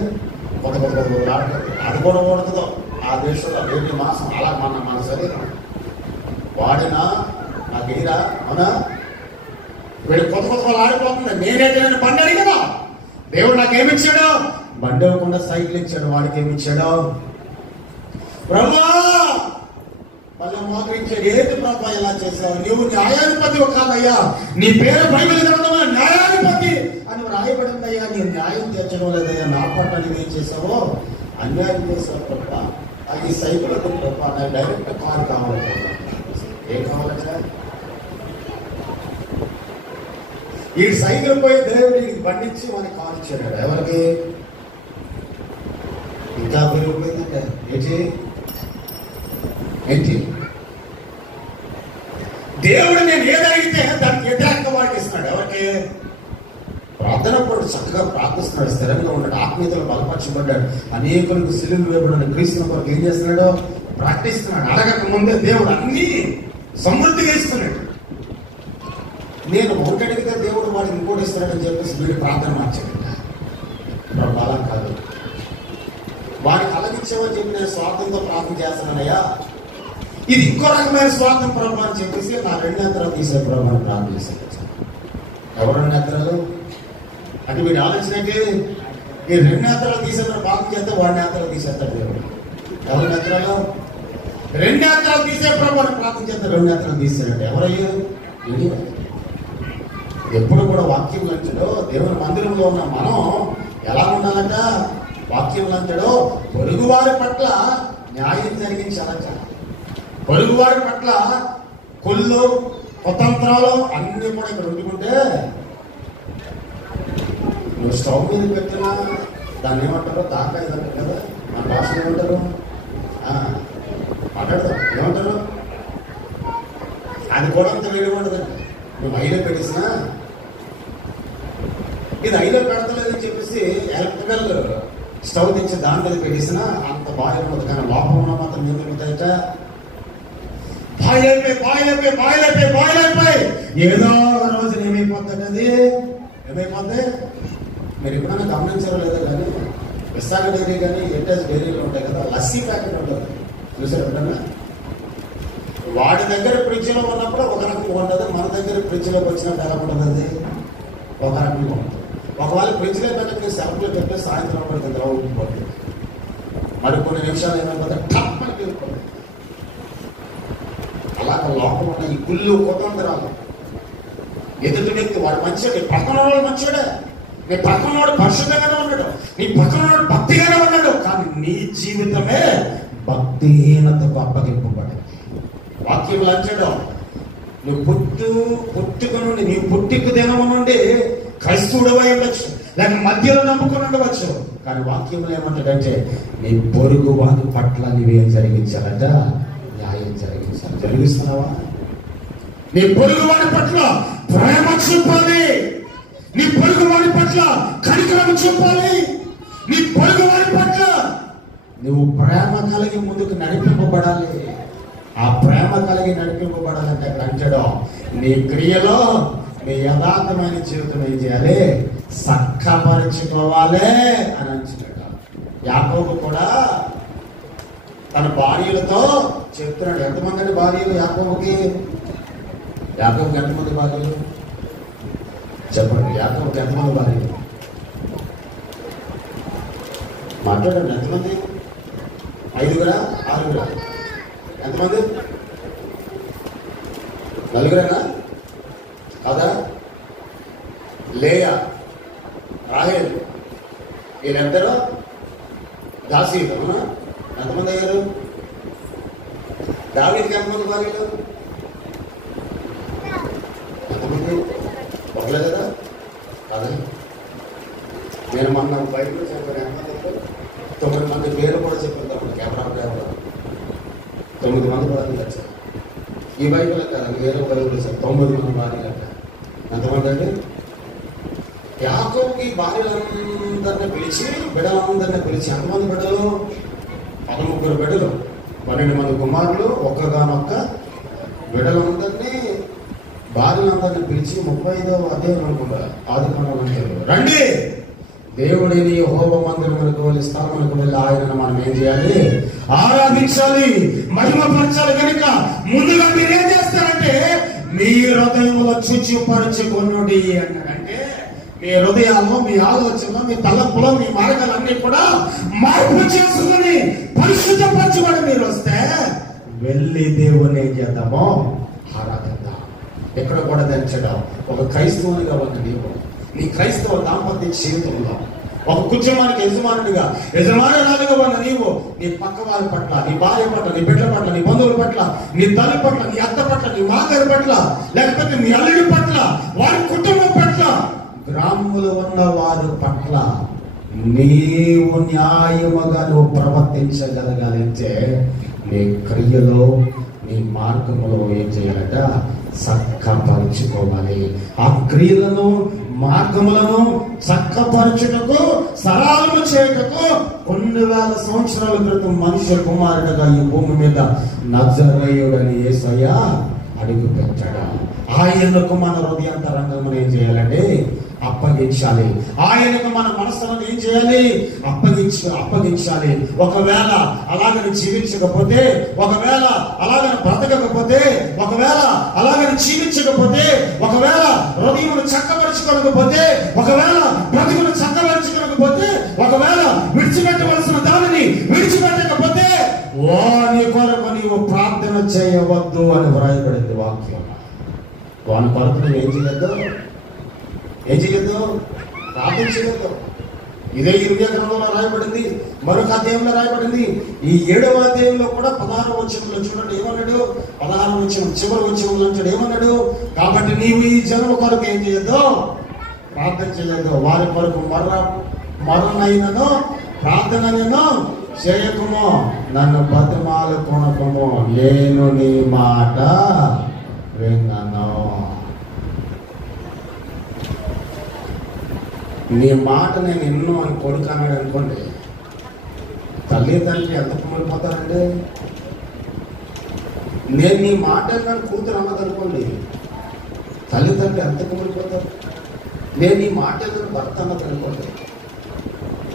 అది కూడా కొడుతుందో ఆ దేశంలో వేటి మాసం. అలా మన శరీరం వాడినా నాకు ఎయిరా, అవునా, వీడు కొత్త ఆడిపోతుంది. నేనైతే బండి అడిగినా దేవుడు నాకేమిచ్చాడు, బండి ఇవ్వకుండా సైకిల్ ఇచ్చాడు. వాడికి ఏమిచ్చాడు, ప్రభువా మళ్ళీ మోకరించాడు. ఏంటి ప్రభా ఇలా చేసావు, నువ్వు న్యాయాధిపతి కాదయ్యా, నీ పేరు బైబిల్ గ్రంథంలో న్యాయాధిపతి అని రాయబడిందయ్యా, నీ న్యాయం తీర్చడం లేదయ్యా, నా పట్ల నువ్వేం చేసావో అన్యాయం చేసావు ప్రభా. ఈ సైకిల్ ప్రభా నాకు డైరెక్ట్ కారు కావాలి. ఏం కావాలంట, ఈ సైకిల్ పోయి దేవుడికి బండిచ్చి మనకి కారు ఇచ్చాడు. ఎవరికి, ఇంకా పెరిగిపోయిందంటే ఏంటి దేవుడు నేను ఏదడిగితే దానికి వ్యతిరేకంగా వాడికి ఇస్తున్నాడు. ఎవరికి, ప్రార్థన కూడా చక్కగా ప్రార్థిస్తున్నాడు, స్థిరంగా ఉన్నాడు, ఆత్మీయతలు బలపరచబడ్డాడు, అనేకులకు సిలువలు వేయబడిన క్రీస్తు కొరకు ఏం చేస్తున్నాడు, ప్రార్థిస్తున్నాడు. అడగక ముందే దేవుడు అన్ని సమృద్ధిగా ఇస్తున్నాడు. నేను ఒకటి అడిగితే దేవుడు వాడికి ఇంకోటి ఇస్తున్నాడని చెప్పేసి వీడి ప్రార్థన మార్చాడు. అలా కాదు, వాడికి అలాగిచ్చామని చెప్పి నేను స్వార్థంతో ప్రార్థన చేస్తున్నానయ్యా, ఇది ఇంకో రకమైన స్వార్థం ప్రభు అని చెప్పేసి నా 2 నేత్రాలు తీసే ప్రభు అని ప్రార్థన చేశాను. ఎవరు 2 నేత్రాలు అంటే వీడి ఆలోచన ఏంటి, ఈ 2 నేత్రాలు తీసేస్తాడు ప్రార్థన చేస్తే వాడి నేత్రాలు తీసేస్తాడు దేవుడు. ఎవరి నేత్రాలు, 2 నేత్రాలు తీసే ప్రభు అని ప్రార్థన చేస్తే 2 నేత్రాలు తీసేయండి. ఎవరయ్యో, ఎప్పుడు కూడా వాక్యం లంచడో, దేవుని మందిరంలో ఉన్న మనం ఎలా ఉండాలంట, వాక్యం లంచడో పొరుగువారి పట్ల న్యాయం జరిగించాలంట. పొరుగువారి పట్ల కొల్లు కుతంత్రాలు అన్ని కూడా ఇక్కడ ఉండుకుంటే, నువ్వు స్టవ్ మీద పెట్టినా దాన్ని ఏమంటారో దాకా ఇదంటారు కదా, మన భాషలో ఏమంటారు, మాట్లాడతారు ఏమంటారు, అది కూడా అంత వేడి ఉండదండి. నువ్వు ఐలో పెట్టేసినా ఇది ఐలో పెడతలేదని చెప్పేసి ఎలక్ట్రికల్ స్టవ్ తెచ్చి దాని మీద పెట్టేసినా అంత బాగా ఉండదు. కానీ లోపల ఉన్న మాత్రం ఏం పెరుగుతాయట, బాయిలైపోయి ఏదో రోజున ఏమైపోతుంది, అది ఏమైపోద్ది. మీరు ఎప్పుడైనా గమనించారో లేదో కానీ విశాఖ డైరీ కానీ ఎన్టీఎస్ డైరీలో ఉంటాయి కదా, లస్సీ ప్యాకెట్ ఉంటుంది చూసారు ఎప్పుడన్నా. వాడి దగ్గర ఫ్రిడ్జ్లో ఉన్నప్పుడు ఒక రకంగా ఉంటుంది, మన దగ్గర ఫ్రిడ్జ్లోకి వచ్చినప్పుడు ఎలా ఉంటుంది, అది ఒక రకంగా ఉంటుంది. ఒకవేళ ఫ్రిడ్జ్లో పెట్టే సెల్ఫ్లో పెట్టే సాయంత్రం పడుతుంది ఎలా ఉండిపోతుంది, మరి కొన్ని నిమిషాలు ఏమైపోతాయి, టప్పని వెళ్ళిపోతుంది. అలాగ లోపల ఉన్న ఈ గుళ్ళు కుతంత్రాలు ఎదుటి వాడు మంచిగా, నీ పక్కన వాడు మంచివాడే, నీ పక్కన వాడు పరిశుద్ధంగానే ఉన్నాడు, నీ పక్కన వాడు భక్తిగానే ఉన్నాడు, కానీ నీ జీవితమే భక్తిహీనతకు అప్పగింపబడింది. వాక్యం లంచడం, నువ్వు పుట్టుక నుండి నీ పుట్టిక దినము నుండి క్రైస్తవుడవై ఉండొచ్చు, లేక మధ్యలో నమ్ముకుని ఉండవచ్చు, కానీ వాక్యంలో ఏమంటాడంటే నీ పొరుగు వారి పట్ల నీవేం జరిగించాలంట, న్యాయం జరిగించాలి. జరిగిస్తున్నావా? నీ పొరుగు వారి పట్ల ప్రేమ చూపాలి, నీ పొరుగు వారి పట్ల కనికరం చూపాలి, నీ పొరుగు వారి పట్ల నువ్వు ప్రేమ కలిగి ముందుకు నడిపింపబడాలి. ఆ ప్రేమ కలిగి నడిపింపబడాలంటే అక్కడ అంటాడు, నీ క్రియలో నీ యథార్థమైన జీవితం ఏం చేయాలి, చక్కపరచుకోవాలి అని అంటున్నాడు. యాకోబు కూడా తన భార్యలతో చెప్తున్నాడు. ఎంతమంది అండి భార్యలు యాకోబుకి? యాకోబుకి ఎంతమంది భార్యలు చెప్పండి? యాకోబుకి ఎంతమంది భార్యలు మాట్లాడండి. ఎంతమంది? 5గురా 6గురా? ఎంతమంది? 4గురేనా కదా? లేయా, రాహేల్, వీళ్ళిద్దరూ దాసీలు. అవునా? ఎంతమంది అయ్యారు? దావీదుకి ఎంతమంది భార్యలు? ఎంతమంది? ఒకలే కదా? కాదా? నేను మొన్న బయటకు చెప్పాను. ఎంతమంది? 9 మంది పేరు కూడా చెప్పాను. తప్పుడు కెమెరా 9 మంది భార్యలు వచ్చారు. ఈ బైబిల్ కాదు, వేరే బైబిల్ సార్ 9 మంది భార్యలు అంట. ఎంతమంది అండి? యాకోబుకి భార్యలందరినీ పిలిచి బిడ్డలందరినీ పిలిచి ఎంతమంది బిడ్డలు? 13 బిడ్డలు, 12 మంది కుమారులు, ఒక్కగానొక్క బిడ్డలందరినీ భార్యలందరినీ పిలిచి 35వ అధ్యాయం అనుకుంటా ఆదికాండం, రండి దేవుడిని యెహోవా మందిరమునకు వెళ్ళి స్థలమునకు వెళ్ళి ఆయనను మనం ఏం చేయాలి? ఆరాధించాలి, మహిమపరచాలి. కనుక ముందుగా మీరేం చేస్తారంటే మీ హృదయంలో శుచిపరచుకొనుడి అన్నారంటే మీ హృదయాల్లో, మీ ఆలోచనలో, మీ తలపులో, మీ మార్గాలన్నీ కూడా మార్పు చేసుకుని పరిశుద్ధపరచబడి మీరు వస్తే వెళ్ళి దేవుని ఏం చేద్దామో ఆరాధిద్దాం. ఎక్కడ కూడా దంచడం. ఒక క్రైస్తవునిగా ఉన్న నీవు నీ క్రైస్తవ దాంపత్య జీవితంలో ఒక కుటుంబానికి యజమానురాలుగా ఉన్న నీవు నీ పక్క వారి పట్ల, నీ భార్య పట్ల, నీ బిడ్డల పట్ల, నీ బంధువుల పట్ల, నీ తల్లి పట్ల, నీ అత్త పట్ల, నీ మాగారి పట్ల, లేకపోతే నీ అల్లుడి పట్ల, వారి కుటుంబం పట్ల, గ్రామంలో ఉన్న వారి పట్ల నీవు న్యాయముగా నువ్వు ప్రవర్తించగలగాలంటే నీ క్రియలో, నీ మార్గములో ఏం చేయాలంట? చక్కపరుచుకోవాలి. ఆ క్రియలను, మార్గములను చక్కపరచుటకు, సరళము చేయుటకు కొన్ని వేల సంవత్సరాల క్రితం మనుష్య కుమారుడుగా ఈ భూమి మీద నజరేయుడని యేసయ్య అడుగు పెట్టాడు. ఆయనకు మన హృదయాంతరంగమును ఏం చేయాలంటే అప్పగించాలి. ఆయనకు మన మనసులను ఏం చేయాలి? అప్పగించాలి. ఒకవేళ అలాగని జీవించకపోతే, ఒకవేళ అలాగని బ్రతకకపోతే, ఒకవేళ అలాగని జీవించకపోతే, ఒకవేళ హృదయమును చక్కపరచుకోకపోతే, ఒకవేళ బ్రతుకును చక్కపరచుకోకపోతే, ఒకవేళ విడిచిపెట్టవలసిన దానిని విడిచిపెట్టకపోతే వాని కొరకు నీవు ప్రార్థన చేయవద్దు అని వ్రాయబడింది వాక్యం. వాని కొరకు నువ్వు ఏం చేయొద్దు? ప్రార్థించలేదు. ఇదే ఇర్మియా గ్రంథంలో రాయబడింది. మరొక అధ్యాయంలో రాయబడింది. ఈ 7వ అధ్యాయంలో కూడా 16వ వచనంలో చూడండి ఏమన్నాడు? 16వ వచనం చివరి వచనంలో అంటాడు ఏమన్నాడు? కాబట్టి నీవు ఈ జనము కొరకు ఏం చేయొద్దు? ప్రార్థన చేయలేదు. వారి కొరకు మరణైనను ప్రార్థనను చేయకుము, నన్ను బతిమాలు కొనకుము, నేను నీ మాట విన్నాను. నీ మాట నేను ఎన్నో అని కొడుకు అన్నాడు అనుకోండి, తల్లి తండ్రి ఎంత కుమిలిపోతారండి? నేను నీ మాట నన్ను కూతురు అన్నది అనుకోండి, తల్లిదండ్రులు ఎంత కుమిలిపోతారు? నేను నీ మాట భర్త అన్నది అనుకోండి,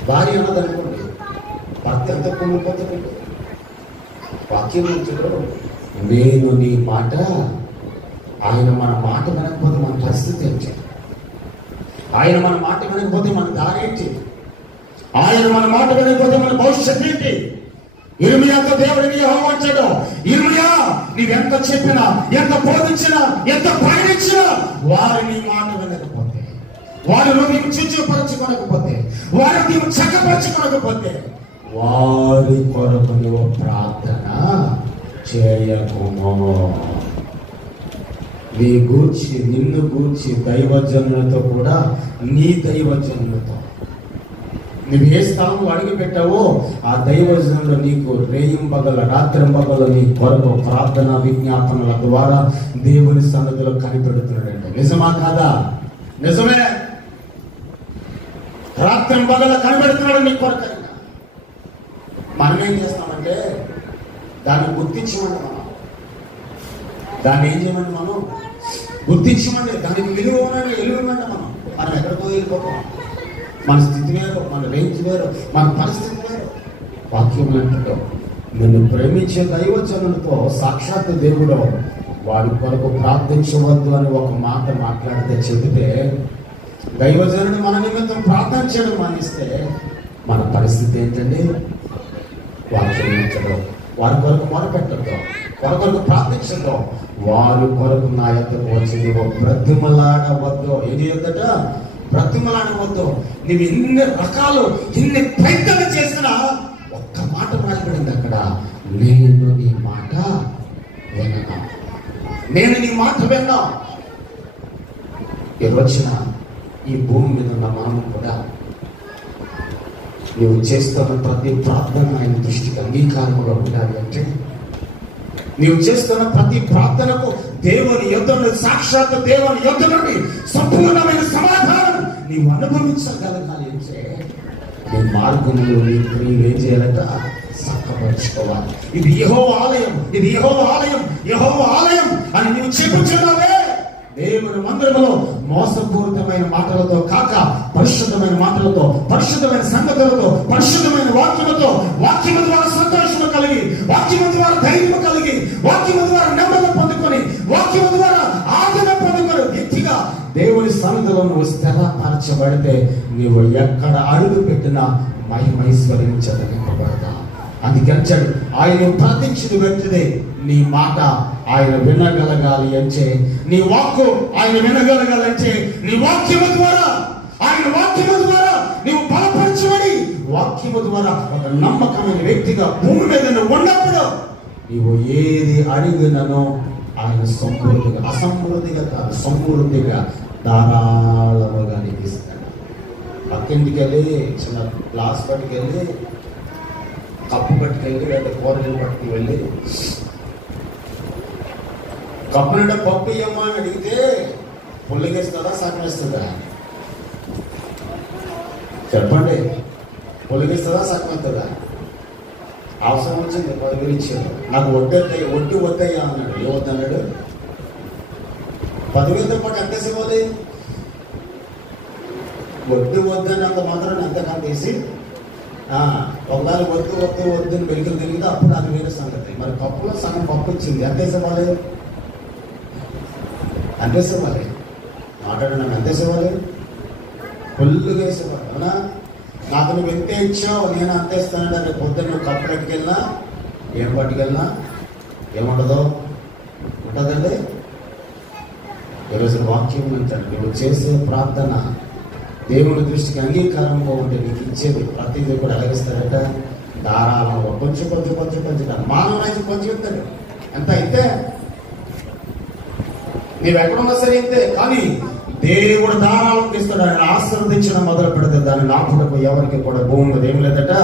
భార్య అన్నది అనుకోండి, భర్త ఎంత కుమిలిపోతారండి? వాక్యం చూడు, నేను నీ మాట, ఆయన మన మాట వినకపోతే మన పరిస్థితి ఏంటి? ఆయన మన మాట వినకపోతే మన దారి ఏంటి? ఆయన మన మాట వినకపోతే మన భవిష్యత్తు ఏంటి? ఇర్మియాతో దేవుడిని యెహోవా అంటాడు, ఇర్మియా నీవెంత చెప్పినా, ఎంత బోధించినా, ఎంత ప్రకటించినా వారు నీ మాట వినకపోతే, వారి హృదయం శుచిపరచుకోనకపోతే, వారి హృదయం చక్కపరచుకోనకపోతే వారి కొరకు నువ్వు ప్రార్థన చేయకుము. నీ గూర్చి, నిన్ను గూర్చి దైవజనులతో కూడా, నీ దైవజనులతో నువ్వు ఏ స్థలంలో అడిగి పెట్టావో ఆ దైవజనులు నీకు రేయింబగల రాత్రింబగల నీ కొరకు ప్రార్థన విజ్ఞాపనల ద్వారా దేవుని సన్నిధిలో కనిపెడుతున్నాడంటే నిజమా కాదా? నిజమే. రాత్రింబగల కనిపెడుతున్నాడు నీ కొరకు. మనం ఏం చేస్తామంటే దాన్ని గుర్తించమండి. దాన్ని ఏం చేయమండి? మనం గుర్తించమండి, దానికి విలువనండి, విలువమండి. మనం ఎక్కడికో వెళ్ళిపోతాం. మన స్థితి వేరు, మన రేంజ్ వేరు, మన పరిస్థితి వేరు. వాక్యం అంటాడు, నిన్ను ప్రేమించే దైవజనులతో సాక్షాత్ దేవుడు వారి కొరకు ప్రార్థించవద్దు అని ఒక మాట మాట్లాడితే చెబితే, దైవజనుడు మన నిమిత్తం ప్రార్థన చేయడం మానేస్తే మన పరిస్థితి ఏంటండి? వాక్యం వారి కొరకు మొరపెట్టడం, వారి కొరకు ప్రార్థించడం, వారి కొరకు నా యొద్దకు వచ్చి నువ్వు బ్రతిమలాడవద్దు. ఏం చేయొద్దట? బ్రతిమలాడవద్దు. నువ్వు ఎన్ని రకాలు ఎన్ని ప్రయత్నాలు చేసినా ఒక్క మాట రాయబడింది అక్కడ, నేను నీ మాట విన్నా, నేను నీ మాట విన్నా. ఈ రోజున ఈ భూమి మీద ఉన్న మనము కూడా నువ్వు చేస్తున్న ప్రతి ప్రార్థన ఆయన దృష్టికి అంగీకారముగా ఉండాలి అంటే, నీవు చేస్తున్న ప్రతి ప్రార్థనకు దేవుని యొద్ద నుండి, సాక్షాత్ దేవుని యొద్ద నుండి సంపూర్ణమైన సమాధానం నీవు అనుభవించగలగాలి అంటే నీ మార్గంలో నీ క్రియలు ఏం చేయాలట? చక్కపరుచుకోవాలి. ఇది యెహోవా ఆలయం, ఇది యెహోవా ఆలయం, యెహోవా ఆలయం అని నీవు చెప్పుచున్నావే. దేవుని మందిరములో మోసపూరితమైన మాటలతో కాక పరిశుద్ధమైన మాటలతో, పరిశుద్ధమైన సంగతులతో, పరిశుద్ధమైన వాక్యములతో, వాక్యము ద్వారా సంతోషము కలిగి, వాక్యము ద్వారా ధైర్యము కలిగి, వాక్యము ద్వారా నెమ్మది పొందుకొని, వాక్యము ద్వారా ఆదరణ పొందుకొని వ్యక్తిగా దేవుని సన్నిధిలో నువ్వు స్థిరపరచబడితే నీవు ఎక్కడ అడుగు పెట్టినా మహిమైశ్వర్యం చెందింపబడతా. అందుకంచాడు, ఆయన ప్రార్థించిన వ్యక్తిదే నీ మాట ఆయన వినగలగాలి అంటే, నీ వాక్కు ఆయన వినగలగాలంటే నీ వాక్యము ద్వారా, ఆయన వాక్యము ద్వారా నీవు బలపరచబడి, వాక్యము ద్వారా ఒక నమ్మకమైన వ్యక్తిగా భూమి మీద నువ్వు ఉన్నప్పుడు నీవు ఏది అడిగిననో ఆయన సమృద్ధిగా, అసమృద్ధిగా కాదు, సమృద్ధిగా ధారాళముగా నీకు ఇస్తాడు. పక్కింటికి వెళ్ళి చిన్న గ్లాస్ పట్టుకెళ్ళి, కప్పు పట్టుకెళ్ళి, లేదా కూరగాయలు పట్టుకు వెళ్ళి కప్పు నిండా పప్పు ఇయ్యమ్మా అని అడిగితే పుల్లగేస్తుందా, సగం వేస్తుందా? చెప్పండి, పుల్లగేస్తుందా, సగం వేస్తుందా? అవసరం వచ్చింది, 10,000 ఇచ్చాడు. నాకు వడ్డీ వద్దయ్యా అన్నాడు. ఏ వద్దన్నాడు? 10,000తో పాటు ఎంత ఇవ్వాలి? వడ్డీ వద్దన్నంత మాత్రం ఎంతకంత వేసి, ఒకవేళ వద్దని వెలుగులు తిరిగితే అప్పుడు అది వేరే సంగతి. మరి కప్పులో సగం పప్పు ఇచ్చింది, ఎంత వేసేవాలి? ఎంత వేసేవాలి? మాట్లాడండి, ఎంత వేసేవాలి? ఫుల్గా వేసేవాళ్ళు. అవునా? నాకు నువ్వు ఎంత ఇచ్చావు, నేను అంత ఇస్తానంటే రేపు పొద్దున్న నువ్వు కప్పు పట్టుకెళ్ళినా, ఏం పట్టుకెళ్ళినా ఏముండదు? ఉంటుందండి. ఈరోజు వాక్యం అంటాడు, నువ్వు చేసే ప్రార్థన దేవుని దృష్టికి అంగీకారంగా ఉంటే నీకు ఇచ్చేది ప్రతిదీ కూడా ఎలాగిస్తాడట? ధారాళంగా కొంచెం మానవ కొంచెం ఇస్తాడు. ఎంత అయితే నీవు ఎక్కడున్నా సరే అయితే, కానీ దేవుడు ధారాళం ఇస్తాడు. ఆయన ఆశీర్వదించడం మొదలు పెడితే దాన్ని నాపుటకు ఎవరికి కూడా భూమి మీద ఏం లేదట?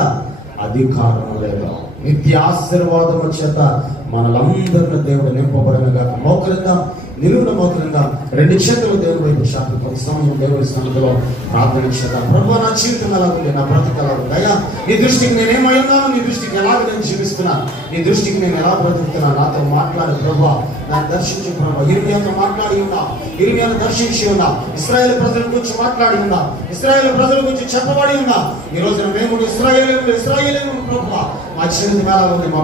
అధికారం లేదు. నిత్య ఆశీర్వాదం చేత మనలందరినీ దేవుడు నింపబడినగా మోకరిందాం, నిలువున మోకరిందాం. 2 చేతులు దేవుని వైపు చాపి కొంత సమయం దేవుని సన్నిధిలో ప్రార్థన చేద్దాం. ప్రభువా, నా జీవితం ఎలా ఉంది, నా బ్రతుకు ఎలా ఉంది అయ్యా? నీ దృష్టికి నేనేమై ఉన్నాను, నీ దృష్టికి ఎలాగ నేను జీవిస్తున్నాను, నీ దృష్టికి నేను ఎలా బ్రతుకుతున్నాను, నాతో మాట్లాడు ప్రభువా, నాకు దర్శించు ప్రభు. ఇర్మియాతో మాట్లాడి ఉన్నా, ఇర్మియాను దర్శించి ఉన్నా, ఇశ్రాయేలు ప్రజల గురించి మాట్లాడి ఉన్నా, ఇశ్రాయేలు ప్రజల గురించి చెప్పబడి ఉన్నా. ఈ రోజున మేము ఇశ్రాయేలు ప్రభువా, మా జీవితం ఎలా ఉంది, మా